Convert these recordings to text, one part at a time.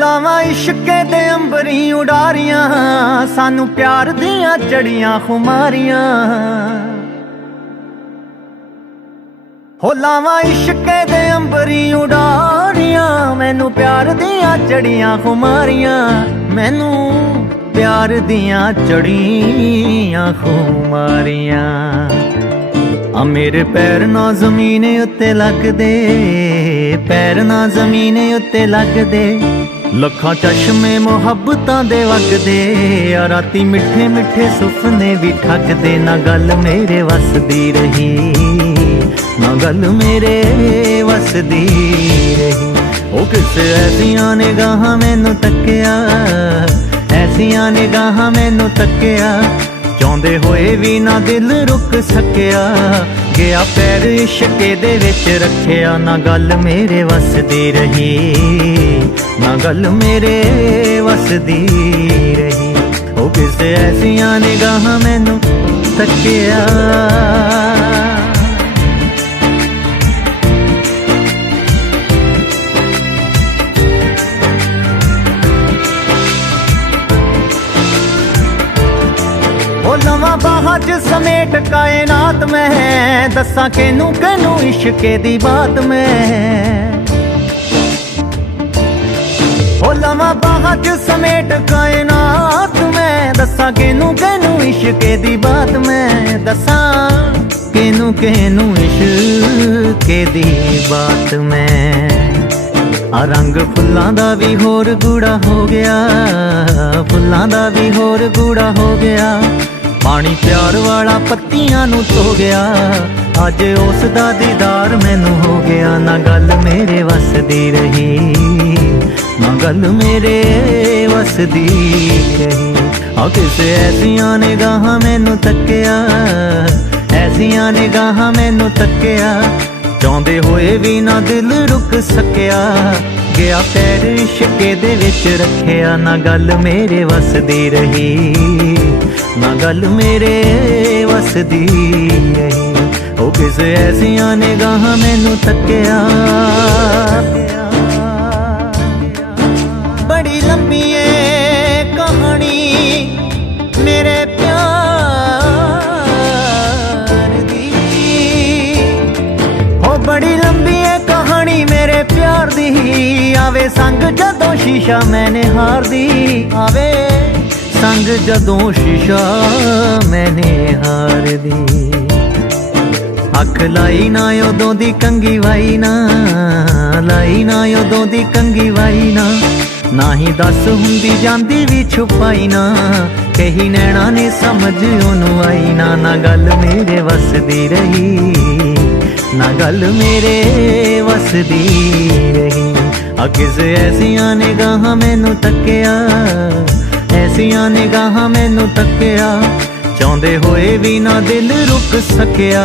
लावां इश्के दे अंबरी उडारियां, सानू प्यार दियां चढ़ियां खुमारियां। हो लावां इश्के दे अंबरी उडारियां, मैनू प्यार दियां चढ़ियां खुमारियां। मैनू प्यार दियां चढ़ियां खुमारियां। आ मेरे पैर ना जमीन उत्ते लगदे, पैर ना जमीन उत्ते लगदे। लखां चश्मे मुहब्बतां दे वगदे, आ राती मिठे मिठे सुपने भी ठगदे। ना गल मेरे वसदी रही, ना गल मेरे वसदी रही। ओ किस ऐसियां निगाहां मैनू तक्किया, ऐसियां निगाहां मैनू तक्किया। चाहुंदे होए भी ना दिल रुक सकिया, गया पैर इश्के दे विच रखिया। ना गल मेरे वसदी रही, ना गल मेरे वसदी रही। ओ किस ऐसियां निगाहां मैनू तक्किया। लवां बाहां च समेट कायनात में, दस्सां केनू केनू इश्के दी बात में। ओ लवां बाहां च समेट कायनात में, दस्सां केनू केनू इश्के दी बात में। दस्सां केनू केनू इश्के दी बात में। आ रंग फुल्लां दा भी होर गूड़ा हो गया, फुल्लां दा भी होर गूड़ा हो गया। पानी प्यार वाला पत्तियां नू धो गया, अज उस दा दीदार मैनू हो गया। ना गल मेरे वसदी रही, ना गल मेरे वसदी रही। आ किस ऐसियां निगाहां मैनू तक्किया, ऐसियां निगाहां मैनू तक्किया। चाहुंदे होए भी ना दिल रुक सकिया, गया पैर इश्के दे विच रखिया। ना गल मेरे वसदी रही, ना गल मेरे वसदी रही। ओ किस ऐसियां निगाहां मैनू तक्किया। बड़ी लंबी है कहानी मेरे प्यार दी, हो बड़ी लंबी है कहानी मेरे प्यार दी। आवे संग जदों शीशा मैंने हार दी, आवे संग जदों शीशा मैंने हार दी। अख लाई ना उदों दी कंगी वाई ना, लाई ना उदों दी कंगी वाई ना। ना ही दस हुंदी जांदी भी छुपाई ना, कही नैना ने समझ ओनू आई ना। ना गल मेरे वसदी रही, ना गल मेरे वसदी रही। आ किस ऐसियां निगाहां मैनू तक्किया, ऐसियां निगाहां मैनू तक्किया। चाहुंदे होए भी ना दिल रुक सकिया,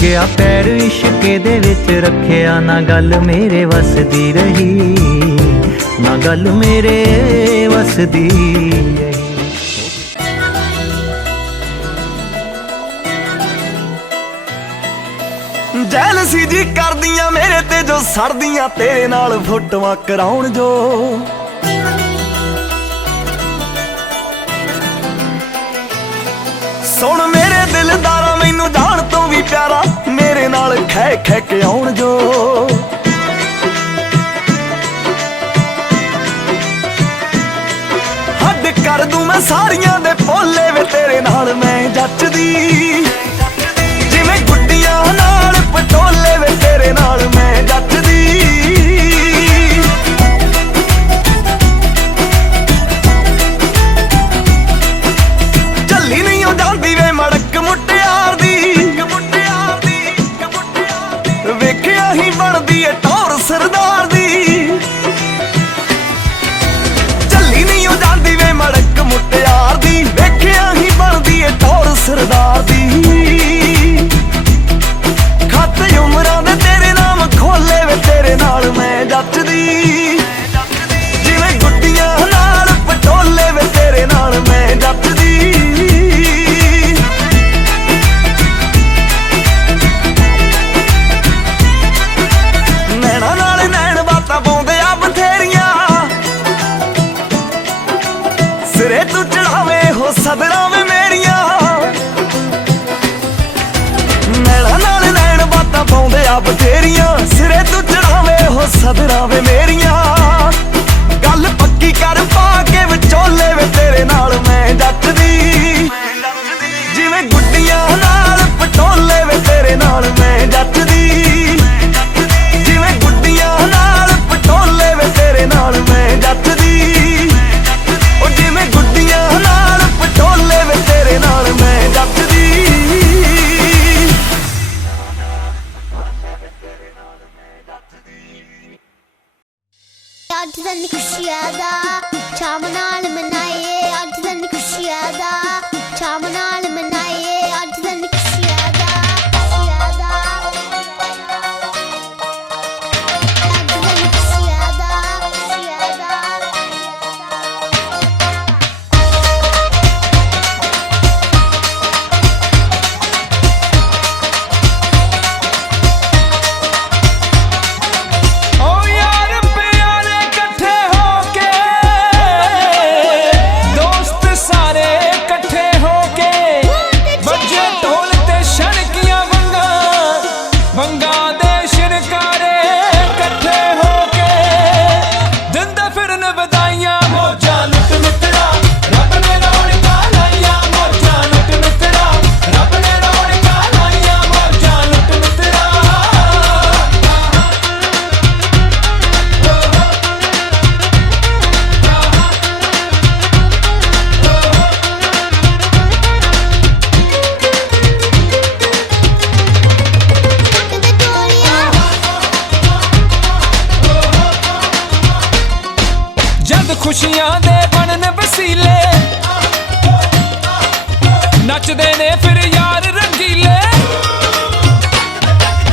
गया पैर इश्के दे विच रखिया। ना गल मेरे वसदी रही, ना गल मेरे वसदी रही। जैलसी जी करदियां मेरे ते जो सड़दियां, तेरे नाल फोटोआं कराउण जो। सुन मेरे दिलदारा मैनू जान तो भी प्यारा, मेरे नाल खै खै के आउण जो। हद कर दूं मैं सारियां दे भोले वे, तेरे नाल मैं जचदी। जिवें गुड्डियां नाल पटोले वे, तेरे नाल मैं जचदी। झल्ली नहीं जांदी वे मड़क मुटियार दी, वेखिया ਆ ਬਥੇਰੀਆਂ ਸਿਰੇ ਤੂੰ ਚੜਾਵੇਂ ਹੋ ਸਦਰਾਂ ਵੇ ਮੇਰੀਆਂ ਗੱਲ ਪੱਕੀ ਕਰ ਪਾ ਕੇ ਵਿਚੋਲੇ ਵੇ ਤੇਰੇ ਨਾਲ ਮੈਂ ਜੱਟਦੀ ਜਿਵੇਂ ਗੁੱਡੀਆਂ ਨਾਲ ਪਟੋਲੇ ਵੇ ਤੇਰੇ ਨਾਲ ਮੈਂ ਜੱਟਦੀ ਜਿਵੇਂ ਗੁੱਡੀਆਂ ਨਾਲ ਪਟੋਲੇ ਵੇ ਤੇਰੇ ਨਾਲ ਮੈਂ ਜੱਟਦੀ ਉਹ ਜਿਵੇਂ ਗੁੱਡੀਆਂ ਨਾਲ ਪਟੋਲੇ ਵੇ ਤੇਰੇ ਨਾਲ ਮੈਂ ਜੱਟਦੀ ਅੱਜ ਦਿਨ ਖੁਸ਼ੀਆਂ ਦਾ ਸ਼ਾਮ ਨਾਲ ਮਨਾਈਏ ਅੱਜ ਦਿਨ ਖੁਸ਼ੀਆਂ ਦਾ ਸ਼ਾਮ ਨਾਲ ਮਨਾਈਏ ਅੱਜ ਦਿਨ ਖੁਸ਼ੀਆਂ ਦਾ ਅੱਜ ਦਿਨ ਖੁਸ਼ੀਆਂ ਦਾ ਖੁਸ਼ੀਆਂ ਦੇ ਬਣਨ ਵਸੀਲੇ ਨੱਚਦੇ ਨੇ ਫਿਰ ਯਾਰ ਰੰਗੀਲੇ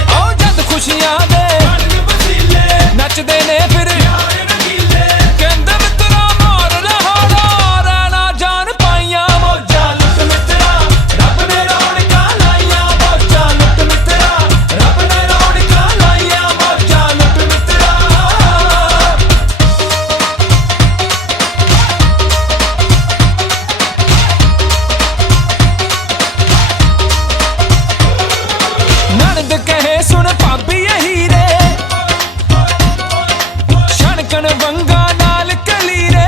ਆਓ ਜਦ ਖੁਸ਼ੀਆਂ ਦੇ ਬਣਨ ਵਸੀਲੇ ਨੱਚਦੇ ਨੇ ਫਿਰ ਯਾਰ ਰੰਗੀਲੇ ਕਹਿੰਦੇ ਮਿੱਤਰਾ ਮਾਰ ਲਹਾੜਾ ਰਹਿਣਾ ਜਾਨ ਪਾਈਆਂ ਮੌਜਾਂ ਲੁੱਟ ਮਿੱਤਰਾ ਰੱਬ ਨੇ ਰੌਣਕਾਂ ਲਾਈਆਂ ਮੌਜਾਂ ਲੁੱਟ ਮਿੱਤਰਾ ਰੱਬ ਨੇ ਰੌਣਕਾਂ ਲਾਈਆਂ ਮੌਜਾਂ ਲੁੱਟ ਮਿੱਤਰਾ ਕਹੇ ਸੁਣ ਭਾਬੀ ਇਹੀ ਰੇ ਛਣਕਣ ਵੰਗਾ ਨਾਲ ਕਲੀਰੇ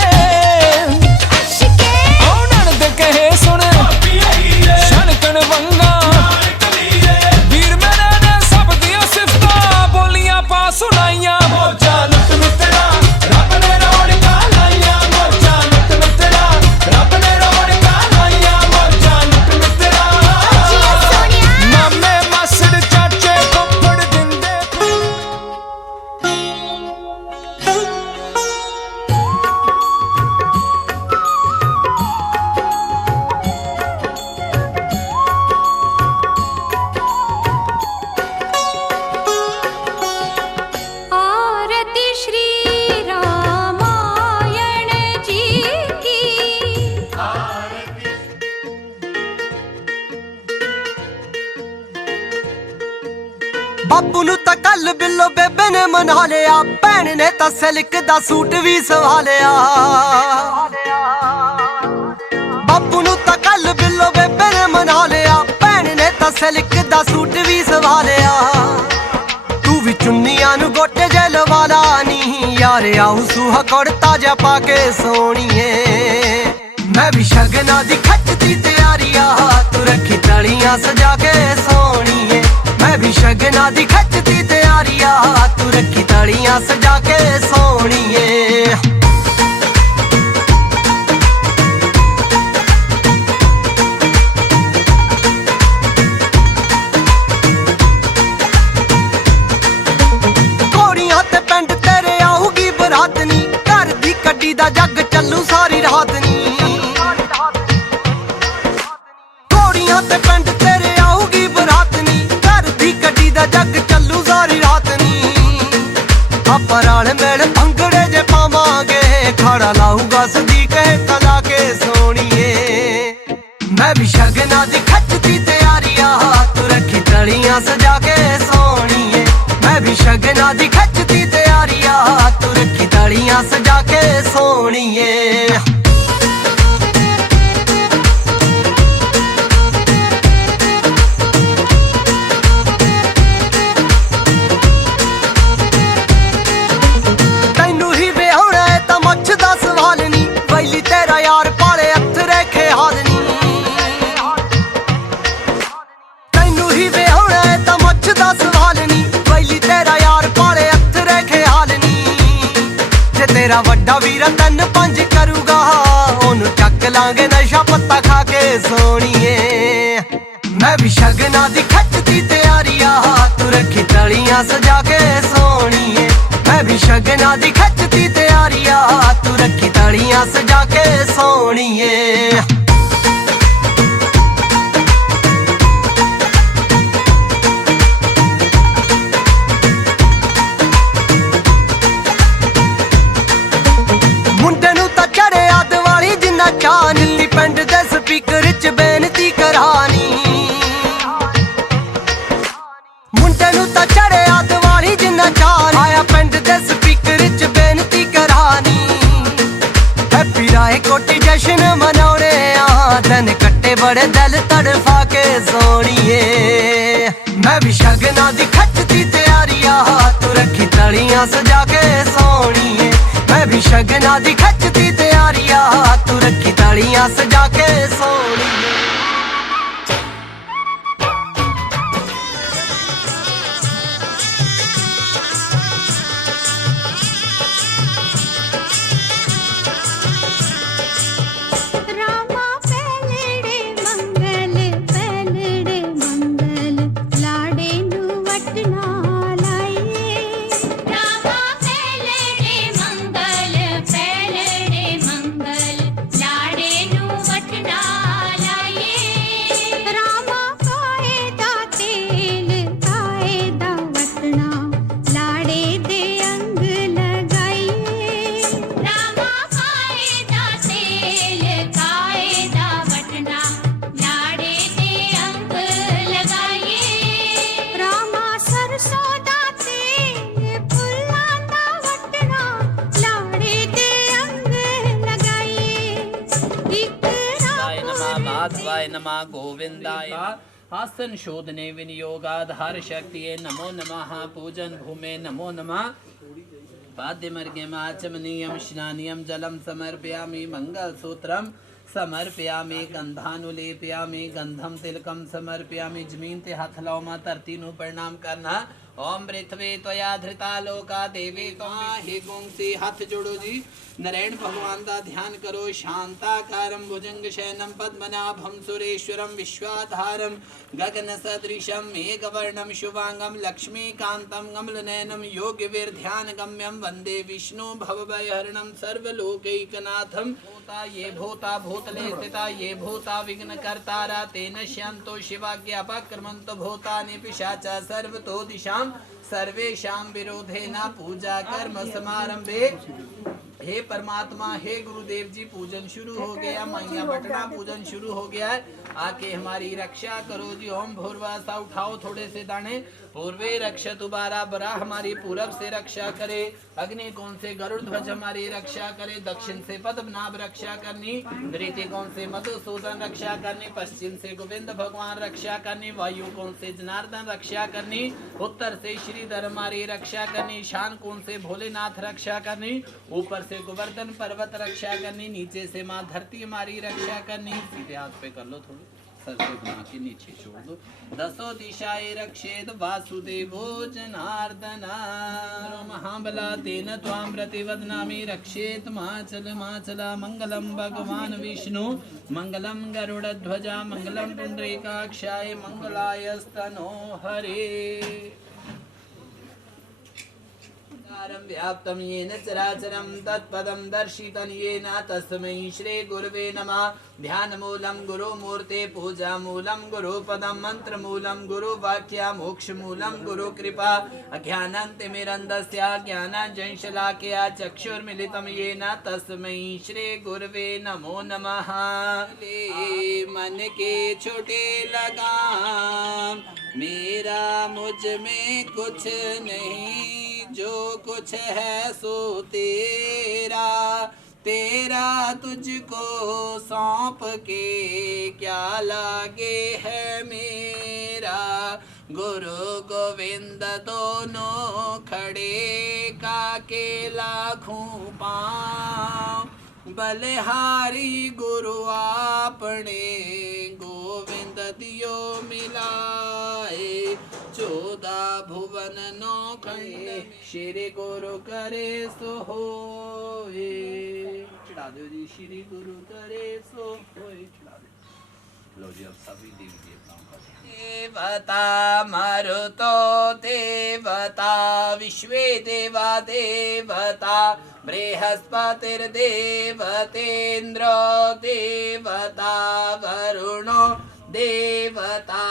ਆਉ ਨਣਦ ਕਹੇ ਸੁਣ ਭਾਬੀ ਇਹੀ ਰੇ ਛਣਕਣ ਵੰਗਾ ਨਾਲ ਕਲੀਰੇ ਵੀਰ ਮੇਰੇ ਨੇ ਸਭ ਦੀਆਂ ਸਿਫਤਾਂ ਬੋਲੀਆਂ ਪਾ ਸੁਣਾਈਆਂ ਮੌਜਾਂ ਲੁੱਟ ਮਿੱਤਰਾ ਰੱਬ ਨੇ ਰੌਣਕਾਂ ਲਾਈਆਂ ਮੌਜਾਂ ਲੁੱਟ ਮਿੱਤਰਾ ਰੱਬ ਨੇ ਰੌਣਕਾਂ ਲਾਈਆਂ ਮੌਜਾਂ ਲੁੱਟ ਮਿੱਤਰਾ ਮਾਮੇ ਮਾਸੜ ਚਾਚੇ ਬਾਪੂ ਨੂੰ ਤਾਂ ਕੱਲ ਬਿੱਲੋ ਬੇਬੇ ਨੇ ਮਨਾ ਲਿਆ ਭੈਣ ਨੇ ਤਾਂ ਸਿਲਕ ਦਾ ਸੂਟ ਵੀ ਸਵਾ ਲਿਆ ਬਾਪੂ ਨੂੰ ਤਾਂ ਕੱਲ ਬਿੱਲੋ ਬੇਬੇ ਨੇ ਮਨਾ ਲਿਆ ਭੈਣ ਨੇ ਤਾਂ ਸਿਲਕ ਦਾ ਸੂਟ ਵੀ ਸਵਾ ਲਿਆ ਤੂੰ ਵੀ ਚੁੰਨੀਆਂ ਨੂੰ ਗੋਟੇ ਜੇ ਲਵਾ ਲਾ ਨੀ ਯਾਰ ਆਉ ਸੁਹਾ ਕੁੜਤਾ ਜਾ ਪਾ ਕੇ ਸੋਣੀਏ ਮੈਂ ਵੀ ਸ਼ਗਨਾਂ ਦੀ ਖੱਚਦੀ ਤਿਆਰੀਆਂ ਤੂੰ ਰੱਖੀ ਤਲੀਆਂ ਸਜਾ ਕੇ ਸੋਣੀਏ ਮੈਂ ਵੀ ਸ਼ਗਨਾਂ ਦੀ ਖੱਚਦੀ ਤਿਆਰੀਆਂ ਤੂੰ ਰੱਖੀ ਤਲੀਆਂ ਸਜਾ ਕੇ ਸੋਣੀਏ ਘੋੜੀਆਂ ਤੇ ਪਿੰਡ ਤੇਰੇ ਆਊਗੀ ਬਰਾਤ ਨੀ ਘਰ ਦੀ ਕੱਢੀ ਦਾ ਜੱਗ ਚੱਲੂ ਸਾਰੀ ਰਾਤ ਨੀ ਘੋੜੀਆਂ ਤੇ ਪਿੰਡ ਤੇਰੇ ਆਊਗੀ ਬਰਾਤ ਨੀ ਘਰ ਦੀ ਕੱਢੀ ਦਾ ਜੱਗ ਚੱਲੂ ਸਾਰੀ ਰਾਤ ਨੀ ਆਪਾਂ ਨਾਲ ਮਿਲ ਭੰਗੜੇ ਜੇ ਪਾਵਾਂਗੇ ਖੜਾ ਲਾਊਗਾ ਸਦੀਕ ਕਲਾ ਕੇ ਸੋਣੀਏ ਮੈਂ ਵੀ ਸ਼ਗਨਾਂ ਦੀ ਖੱਚਦੀ ਤਿਆਰੀਆਂ ਤੂੰ ਰੱਖੀ ਤਲੀਆਂ ਸਜਾ ਕੇ ਸੋਣੀਏ ਮੈਂ ਵੀ ਸ਼ਗਨਾਂ ਦੀ ਖੱਚਦੀ ਤਿਆਰੀਆਂ ਤੂੰ ਰੱਖੀ ਤਲੀਆਂ ਸਜਾ ਕੇ ਸੋਣੀਏ तेरा वड्डा वीर 3-5 करूगा, ओनू चक लांगे नशा पत्ता खा के सोणीए। मैं भी शगना दी खचदी तैयारिया, तू रखी तलियां सजा के सोणीए। मैं भी शगना दी खचदी तैयारिया, तू रखी तलियां सजा के सोणीए। नीति पिंड दे स्पीकर च बेनती करानी, मुंडे नू तां चढ़िया दिवाली जिन्ना चान, आया पिंड दे स्पीकर च बेनती करानी। हैप्पी राय कोटी जश्न मनाउणे आ, दिन कट्टे बड़े दिल तड़फा के सोणीए। मैं भी शगना दी खचदी तैयारिया, तू रखी तलियां सजा के सोणीए। मैं भी शगना दी खचदी तैयारिया, तू रखी तलियां सजा के सोणीए। नमः गोविंदाय। आसन शोधने विनियोगाद हर शक्तिये नमो नमः। पूजन भूमे नमो नमः। पाद्यमर्घ्यम आचमनीयम स्नानियम जलम समर्पयामि। मंगलसूत्रम समर्पयामि। गंधानुलेपयामि। गंधम तिलकम समर्पयामि। जमीन ते हाथ लाओ मां धरती नू प्रणाम करना। ओम पृथ्वी त्वया धृता लोका देवी त्वया हे गुंसी। हाथ जोड़ो जी। नारायण भगवान का ध्यान करो। शांताकारं भुजंग शयनं पद्मनाभं सुरेश्वरं विश्वाधारं गगन सदृशं मेघवर्णं शुभांगं लक्ष्मीकांतं कमलनयनं योगिविर्ध्यान गम्यं वंदे विष्णु भवभयहरणं सर्वलोकैकनाथं। भूता ये भूता भूतले स्थिता ये भूता विघ्नकर्तारा तेन श्यन्तो शिवाज्ञापक्रमन्तो भूतानि पिशाचा सर्वतो दिशां सर्वेषां विरोधेन पूजा कर्म समारंभे। हे परमात्मा हे गुरुदेव जी पूजन शुरू हो गया। मैया बटना पूजन शुरू हो गया है। आके हमारी रक्षा करो जी। ओम भूर्वासा उठाओ थोड़े से दाने। पूर्वे रक्षतु बारा बरा हमारी पूरब से रक्षा करे। अग्नि कोण से गरुड़ ध्वज हमारी रक्षा करे। दक्षिण से पद्मनाभ रक्षा करनी। दृष्टि कोण से मधुसूदन रक्षा करनी। पश्चिम से गोविंद भगवान रक्षा करनी। वायु कोण से जनार्दन रक्षा करनी। उत्तर से श्रीधर हमारी रक्षा करनी। ईशान कोण से भोलेनाथ रक्षा करनी। ऊपर से गोवर्धन पर्वत रक्षा करनी। नीचे से माँ धरती हमारी रक्षा करनी। सीधे हाथ पे कर लो थोड़ी सर पे घुमा के नीचे छोड़ दो। दसो दिशाएं रक्षेत वासुदेवो जनार्दन। महाबला तेन त्वां प्रतिवदनामि रक्षेत माचला। मंगलम भगवान विष्णु मंगलम गरुड़ध्वजा मंगलम पुंडरीकाक्षाय मंगलाय स्तनो हरे। व्याप्तं येन चराचरं तत्पदं दर्शितं येन तस्मै श्री गुरवे नमः। ध्यानमूलं गुरुमूर्ते पूजामूलं गुरुपदं मंत्रमूलं गुरुवाक्या मोक्षमूलं गुरुकृपा। अज्ञानतिमिरन्धस्य ज्ञानाञ्जनशलाकया चक्षुर्मिलितं येन तस्मै श्री गुरवे नमो नमः। मन के छोटे लगाम मेरा मुझ में कुछ नहीं, जो कुछ है सो तेरा। तेरा तुझको सौंप के क्या लागे है मेरा। गुरु गोविंद दोनों खड़े काके लाखों पाँव। बलिहारी गुरु आपने गोविंद दियो मिलाए। चौदा भुवन नौ खंड श्री गुरु करे सो होए। चढ़ा दो जी, श्री गुरु करे सो होए, चढ़ा दो। लो जी, अब सभी देवी देवताओं का देवता मरुतो देवता विश्वे देवा देवता बृहस्पतिर्देवतेन्द्र देवता वरुणो देवता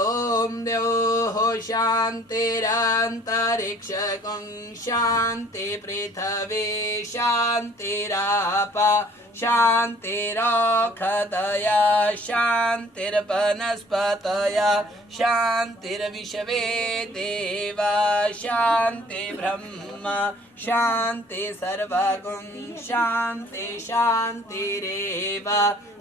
ओम द्योः शान्तिरन्तरिक्षं शान्ति पृथ्वी शान्तिरापा शान्तिरोषधया शान्तिर्वनस्पतया शान्तिर्विश्वे देवा शान्ति ब्रह्म शान्ति सर्वगुण शान्ति शान्तिरेव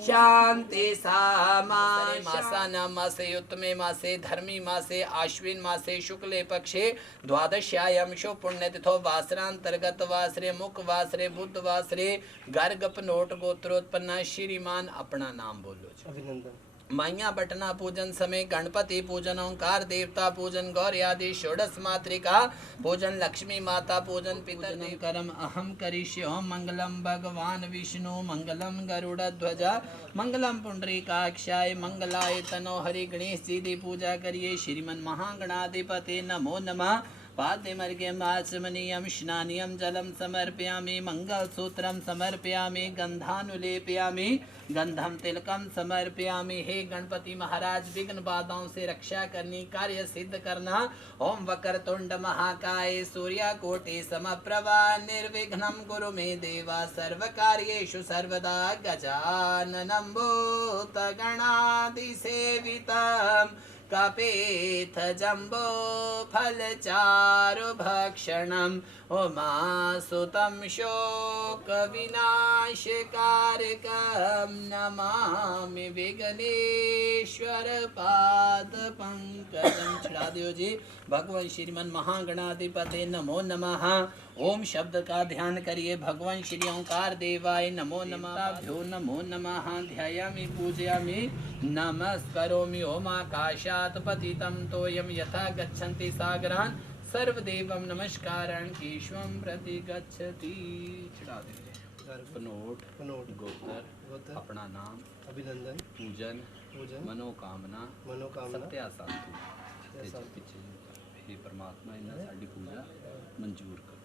शान्ति सामा। मासानां मासे उत्तमे मासे धर्मी मासे आश्विन मासे शुक्ले पक्षे द्वादश्यायां शो पुण्यतिथो वासरांतर्गत वासरे मुख वासरे बुध वासरे गर्ग पनोट गोत्रोत्पन्ना श्रीमान अपना नाम बोलो। अभिनंदन। माइया बटना पूजन समय गणपति पूजन ओंकार देवता पूजन गौर आदि षोडश मातृका पूजन लक्ष्मी माता पूजन पितर करम अहम करिष्ये। मंगलम भगवान विष्णु मंगलम गरुड़ ध्वजा मंगलम पुंडरीकाक्षाय मंगलाय तनो हरि। गणेश जी की पूजा करिए। श्रीमन महागणाधिपते नमो नमः। पाद्यमर्घ्यं आचमनीयं स्नानीयं जलं समर्पयामि मंगलसूत्रं समर्पयामि गंधानुलेपयामि गंधम तिलकम समर्पयामि। हे गणपति महाराज विघ्न बाधाओं से रक्षा करनी कार्य सिद्ध करना। ओम वक्रतुंड महाकाय सूर्यकोटि समप्रभा निर्विघ्नं कुरु मे देवा सर्व कार्येषु सर्वदा। गजाननं भूतगणाधिसेवितं कपेथ जम्बो फलचारु भक्षणम् उमासुतं शोकविनाशकारकं नमामि विघ्नेश्वर पाद पंकजं। चढ़ा दियो जी। भगवान श्रीमन महागणाधिपते नमो नमः। ओम शब्द का ध्यान करिए। भगवान श्री ओंकार देवाय नमो नमः। भ्यो नमो नमः। ध्यायामि पूजयामि नमस्करोमि। ओम आकाशात् पतितं तोयं यथा गच्छन्ति सागरान् सर्वदेवं नमस्कारं केशवं प्रति गच्छति। चढ़ा दीजिए। पनोट गोत्र अपना नाम अभिनंदन पूजन मनोकामना सत्यासांतु। हे परमात्मा इन्हें साड़ी पूजा मंजूर करो।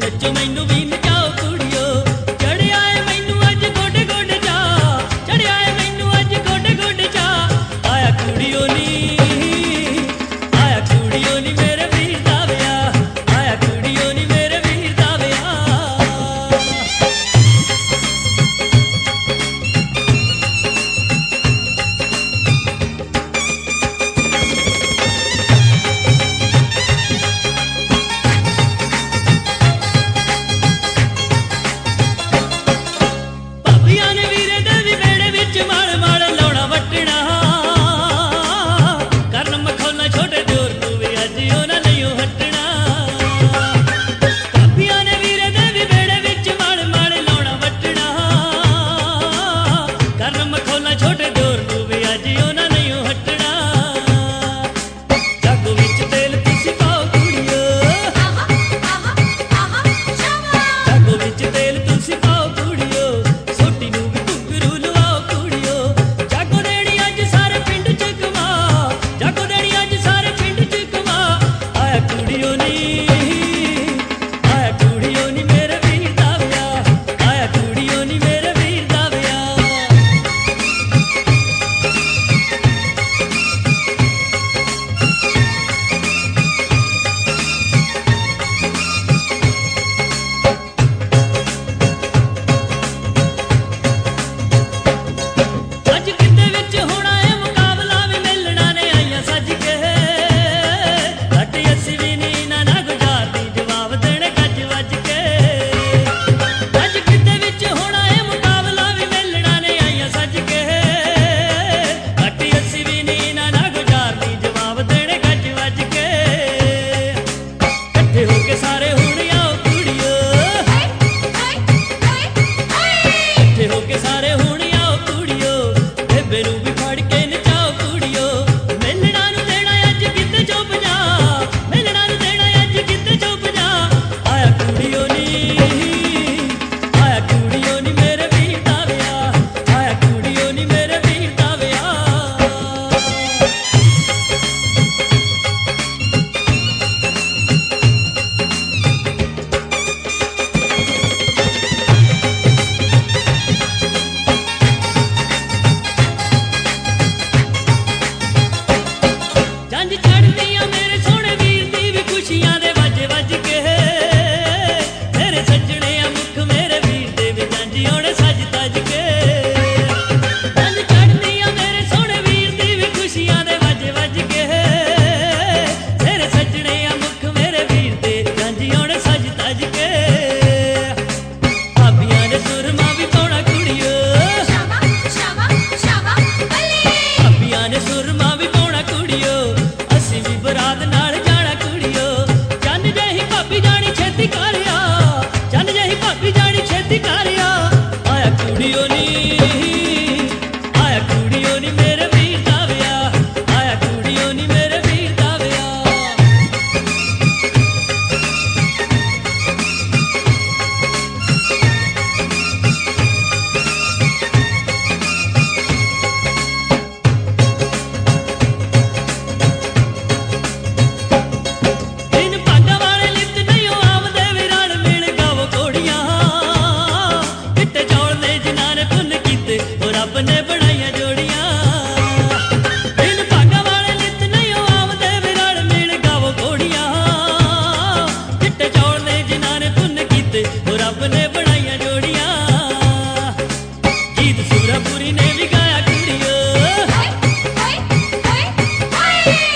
नचो जंज चढ़दियां मेरे सोहणे वीर दी भी खुशियां दे वज वज के मेरे सजने मुख मेरे वीर दे भी जंज ओणे सज तज के जंज चढ़दियां मेरे सोहणे वीर दी भी खुशियां दे वज वज के मेरे सजने मुख मेरे वीर दे जंज ओणे सज तज के भाबियां ने सुरमा भी पाउणा कुड़ियो भाबियां ने सुरमा भी पाउणा कुड़ियो असीं भी बरात नाल जाना कुड़ियो चंद जही भाबी जानी छेती कारिया चंद जही भाबी जानी छेती कारिया आया कुड़ियो नी मेरे वीर दा विआह आया कुड़ियो नी मेरे वीर दा विआह इन भागा वाले लित नहीं आमदे विराण मिल गावो घोड़ियां किते चौल ने जिन्हां ने पुन कीते और रब ने बनाईयां जोड़ियां इन भागा वाले लित नहीं आमदे विराण मिल गावो घोड़ियां किते चौल ने जिन्हां ने पुन कीते और रब ने बनाईयां जोड़ियां गीत सूरापुरी ने भी गाया कुड़ियो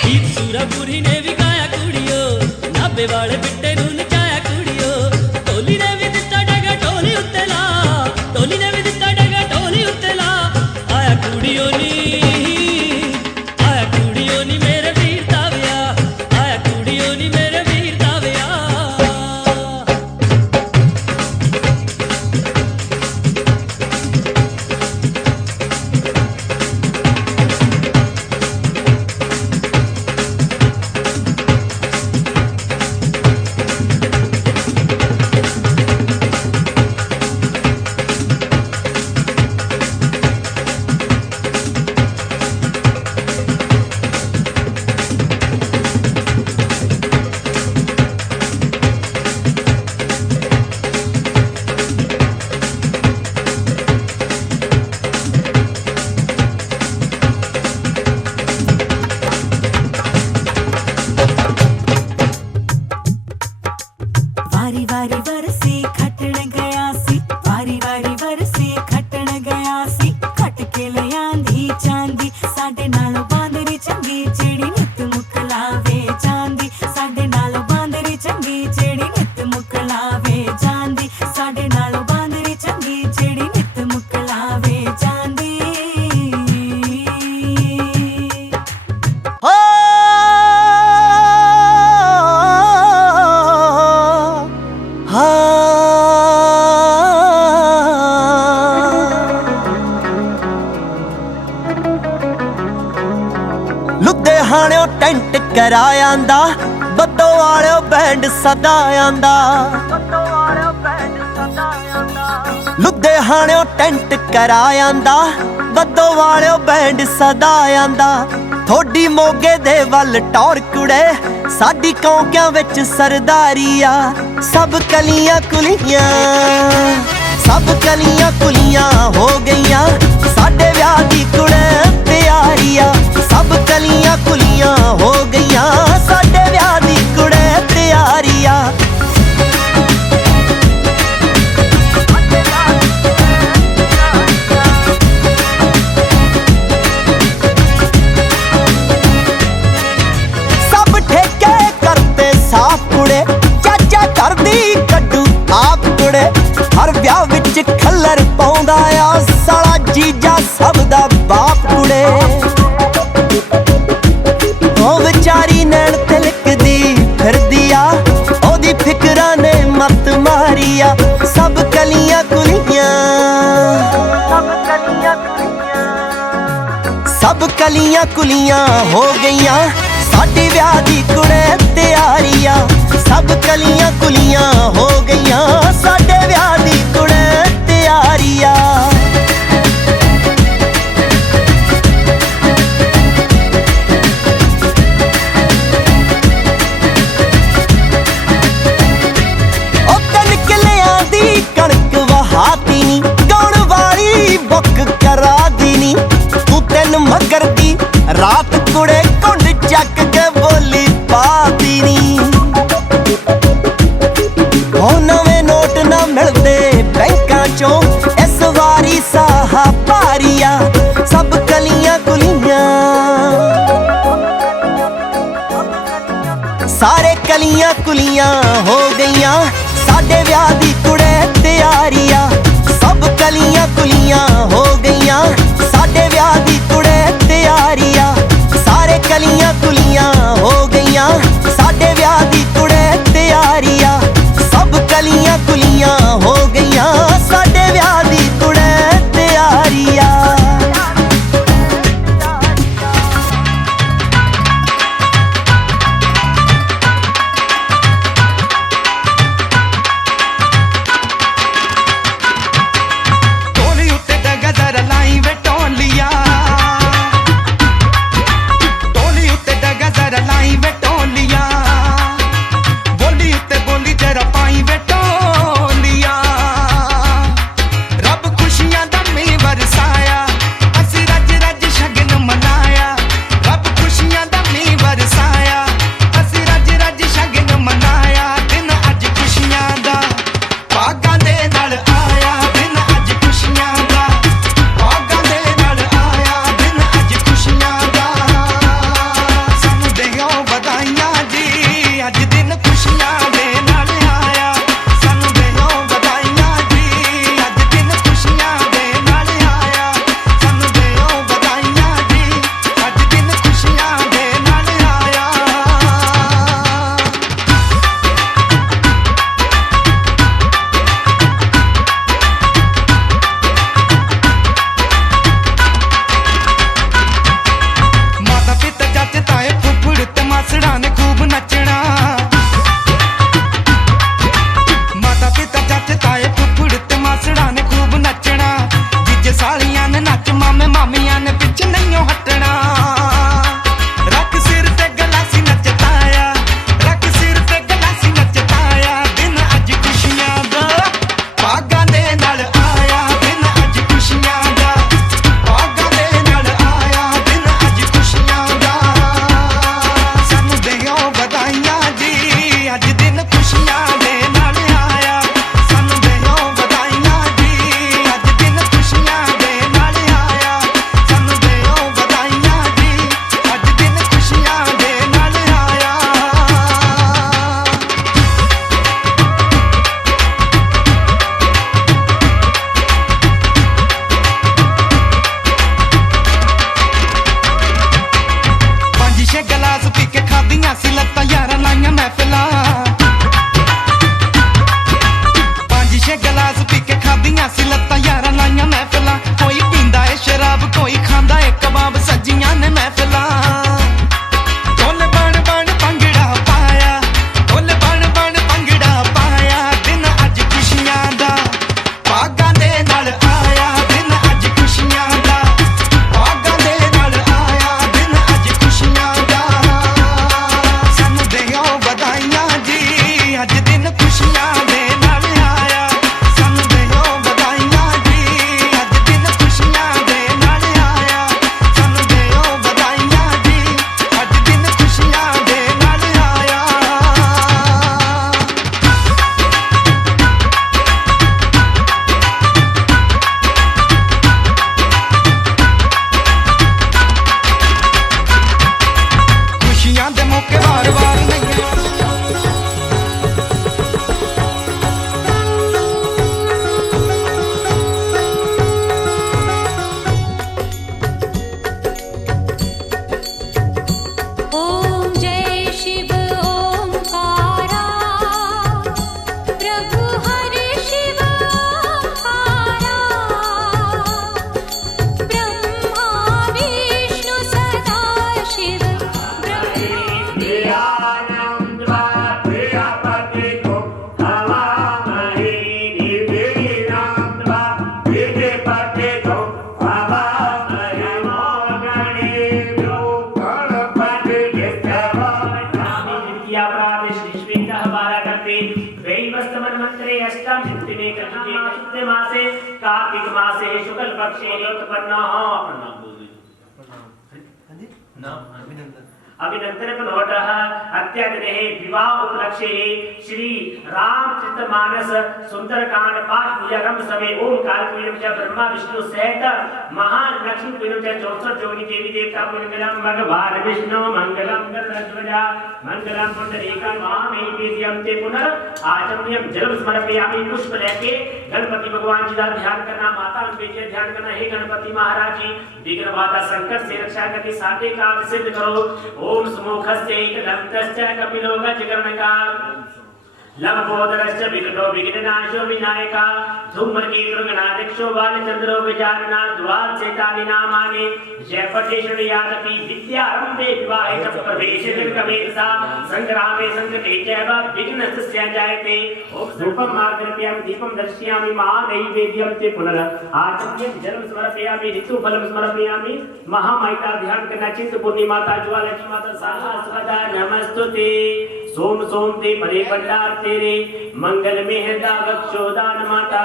गीत सूरापुरी ने भी गाया कुड़ियो नाभे वाले बिट्टे नूं नचाया कुड़ियो ढोली ने भी दित्ता डगा ढोली उत्ते ला ढोली ने भी दित्ता डगा ढोली उत्ते ला आया कुड़ियो नी मेरे वीर दा विआह आया कुड़ियो नी मेरे वीर दा विआह वारी वारी वरसी खटण गया सी वारी वारी वरसी खटण गया सी खट के लियांदी चांदी साडे नालों बांदरी चंगी जेड़ी नित मुकलावे चांदी साडे नालों बांदरी चंगी जेड़ी नित मुकलावे चांदी साडे नालों बांदरी चंगी जेड़ी नित मुकलावे चांदी हो लुधियाणियों टेंट करायांदा बद्दो वालियो बैंड सदा आंदा लुधियाणियों टेंट करायांदा बद्दो वालियो बैंड सदा आंदा थोड़ी मोगे दे वल टौर कुड़े साडी कौंकियां विच सरदारी आ सब कलियां कुलियां हो गईयां साडे विआह दी कुड़े तैयारी आ सब कलियां कुलियां हो गईयां साडे विआह दी कुड़े तैयारी आ सब ठेके करते साफ कुड़े चाचा करदी कड्डू आप कुड़े हर विआह विच खल्लर पाउंदा आ साला जीजा सब दा बाप कुड़े ओ विचारी नैन तिलकदी फिरदी आ ओदी फिकरां ने मत मारी आ सब कलियां कुलियां हो गईयां साडी विआह दी कुड़े तैयारी आ सब कलियां कुलियां हो गईयां साडे विआह दी कुड़े तैयारी आ रात कुड़े कुंड चक के बोली पाती नी हो नवे नोट ना मिलते बैंकां चों इस वारी साहा भारिया सब कलियां कुलियां सारे कलियां कुलियां हो गईयां साडे विआह दी कुड़े तैयारियां सब कलियां कुलियां हो गईयां साडे विआह दी कुड़े तैयारियां सारे कलियां कुलियां हो गईयां साडे विआह दी कुड़े तैयारियां सब कलियां कुलियां हो गईयां साडे विआह दी कुड़े तैयारियां मासे कार्तिक मासे शुक्ल पक्षे उत्पन्न अपना नाम बोल दीजिए। अभिनंदन पुनोटः अत्यादिने विवाह उपलक्ष्ये श्री रामचरितमानस सुंदरकांड पाठ पूजारंभ समय ओमकार पूजन च ब्रह्मा विष्णु सहित महालक्ष्मी पूजन च 64 जोगी देवी देवता पूजन भगवान विष्णु मंगलम गणध्वजा मंगलम पुंडरीकं मामे वेद्यं ते पुनः आचम्यं जल समर्पयामि पुष्प लेके गणपति भगवान जी का ध्यान करना माता अम्बे जी ध्यान करना हे गणपति महाराज जी विघ्न बाधा संकट से रक्षा करके साथे काम सिद्ध करो ओम सुमुखस्य एकदंतश्च कपिलो गजकर्णका लंबोदरश्च विकटो विघ्ननाशो विनायका धूम्रकेतुर्गणाध्यक्षो बालचंद्रो विचारणा द्वादशेतानि नामानि जयपठेश्वरयादपि विद्यारम्भे विवाहे च प्रवेशे निर्गमेतसा संग्रामे संकटे चैव विघ्नस्य जायते ओम धूपं मार्गयामि दीपं दर्शयामि महानैवेद्यं ते पुनः आचम्यं जलं समर्पयामि ऋतुफलं समर्पयामि महामायिका ध्यान करना चित्त पूर्णिमाता ज्वालक्ष्मी माता सहस्रदा नमस्तुते सोम सोम ते परे भंडार तेरे मंगल में हृदा वक्षोदान माता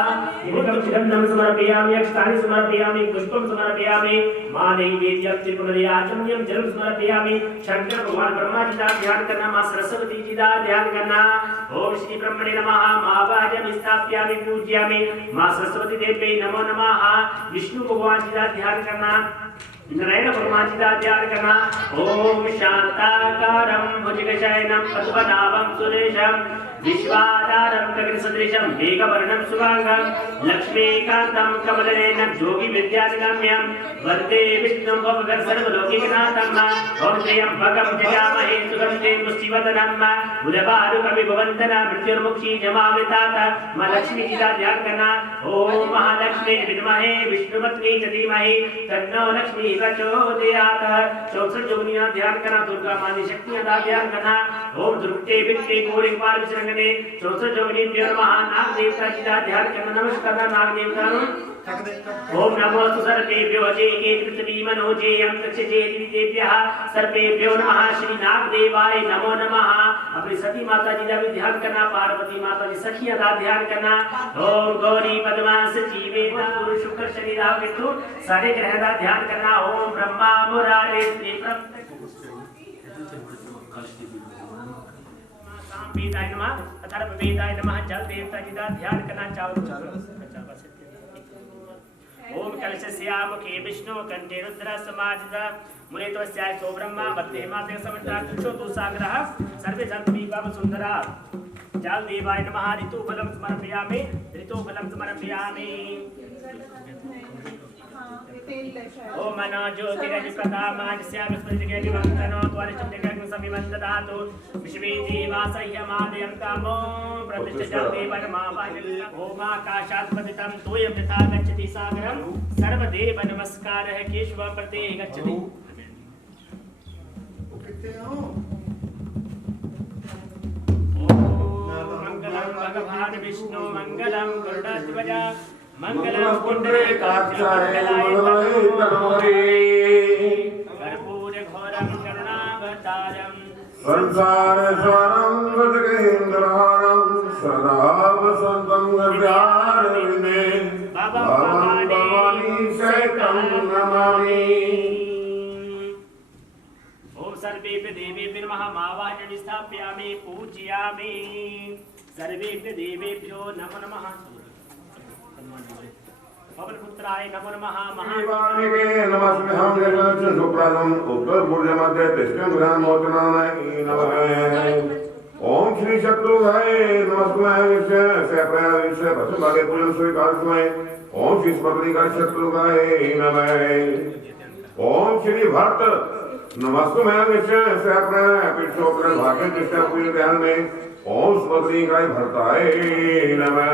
मुद्दम समर्पयामि अक्षतानि समर्पयामि पुष्पं समर्पयामि मां नैवेद्यं ते पुनर्याचम्यं जलं समर्पयामि शंकर भगवान ब्रह्मा जी का ध्यान करना मां सरस्वती जी का ध्यान करना ओम श्री ब्रह्मणे नमः महावाजं स्थापयामि पूजयामि मां सरस्वती देवी नमो नमः विष्णु भगवान जी का ध्यान करना नारायण भगवान जी का ध्यान करना ओम शांताकारं भुजगशयनं पद्मनाभं सुरेशं विश्वाधारं गगनसदृशं मेघवर्णं शुभांगं लक्ष्मीकान्तं कमलनयनं योगी विद्यानिगम्यं वन्दे विष्णुं भवगं सर्वलोकैकनाथं ओम त्र्यम्बकं जगामहे सुगन्धिं पुष्टिवर्धनं उदबारुकविभवन्तनं मृत्युर्मुक्षीयमामृतात् मां लक्ष्मी जी का ध्यान करना ओम महालक्ष्मी विद्महे विष्णुपत्नी च धीमहि तन्नो लक्ष्मी प्रचोदयात् 64 जोगियों का ध्यान करना दुर्गा मां की शक्तियों का ध्यान करना ओम दुर्गे विद्ये गौरी पाल विचरंगने 64 जोगिनी प्रिय महान नाग देवता जी का ध्यान करना नमस्कार नाग देवता ओम नमो सर्पेभ्यो अजेके पृथ्वी मनोजेयं तक्षजे देव्यः सर्पेभ्यो नमः श्री नाग देवाय नमो नमः अपनी सती माता जी का भी ध्यान करना पार्वती माता जी सखियां का ध्यान करना ओम गौरी पद्मा सजीवे गुरु शुक्र शनि राहु केतु सारे ग्रह का ध्यान करना ओम ब्रह्मा मुरारे श्री वेदाय नमः अथर्व वेदाय नमः जल देवता जी का ध्यान करना चावल ओम कलशस्यामुखे विष्णु कंठे रुद्र समाजदा मुने तस्याय सो ब्रह्मा मध्ये माते समन्ता कुशो तु सागरः सर्वे सन्तु विभव सुंदरा जल देवाय नमः ऋतुफलं समर्पयामि ओम मनो ज्योतिरजप्रतामाजस्यामस्मृतिके विवन्तनो त्वरिष्ठं समिमन्ददातु विश्वे देवासह्यमादयं कामो प्रतिष्ठितं देवनमावानिल ओम आकाशात् पतितं तोयं यथा गच्छति सागरं सर्वदेव नमस्कारः केशवं प्रति गच्छति मंगलं भगवान् विष्णु मंगलं गरुडध्वज मंगलम पुंडरीकाक्षाय कर्पूर घोरम करुणावतारम संसार स्वरम वदगेन्द्रहारम सदा वसंतं हृदयारविंदे भवानी शैतं नमामि ओम सर्वेभ्यो देवेभ्यो नमः मावाहनं स्थापयामि पूजयामि सर्वेभ्यो देवेभ्यो नमो नमः पवनपुत्राय नमो नमः महादेवानिके नमस्महं जगन्नाथ सुप्रदम उत्तर पूर्व मध्य दक्षिण ग्रहण मोचनाय नमः ओम श्री शत्रुघ्नाय नमस्कार विषय से प्रया विषय प्रथम भागे पूजन स्वीकार समय ओम श्री स्मरणिका शत्रुघ्नाय नमः ओम श्री भक्त नमस्कार विषय से प्रया पिछोत्र भागे कृष्ण पूजन ध्यान में ओम स्मरणिका भरताय नमः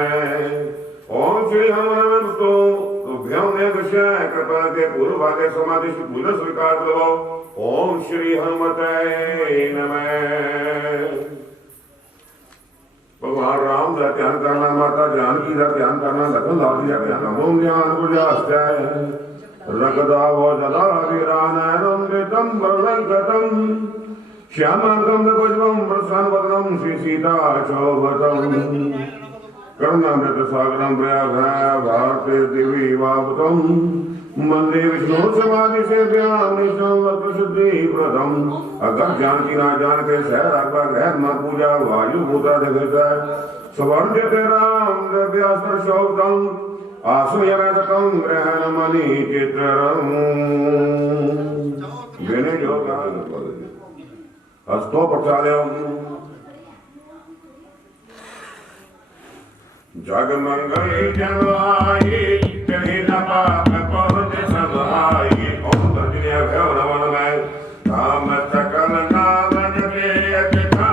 ओम श्री हनुमस्तु तुभ्यं नेगश्य कृपा के पूर्व भागे समाधि से पूजन स्वीकार करो ओम श्री हनुमते नमः भगवान राम का ध्यान करना माता जानकी का ध्यान करना लखन लाल का ध्यान ओम ज्ञान गुजास्त्याय रकदावो जदा वीरानयनं वितं वर्णंकतं श्यामांगं पुष्पं प्रसन्नवदनं श्री सीता शोभतं करुणामृत सागरं प्रयागराय भारते दिव्य वावतं मंदे विष्णु समाधि से व्याम निष्ठा शुद्धि प्रथम अगर जानकी ना जान के सह राखा गैर न पूजा वायु भूता दिग्गज स्वर्ण जते राम व्यास्त्र शौतम आसुयरतकं ग्रहण मणि चित्रम विनय योगा अस्तो प्रचालयम जगमंगल जनवाई कहीं न पाप पहुँच सब आई ओम तर्जनीय भैव नमन में काम सकल नाम जपे अचिता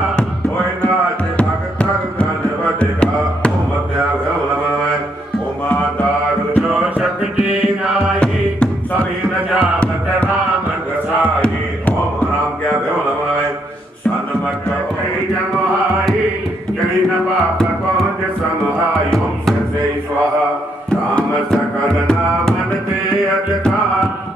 होय नाच थक थक धन बदेगा ओम त्या भैव नमन में ओम दारु जो शक्ति नाई सभी न जापत राम गसाई ओम राम क्या भैव नमन में सन्मत कहीं जमाई कहीं न पाप पहुँच समहाई ओम से स्वाहा राम सकल नामन ते अजका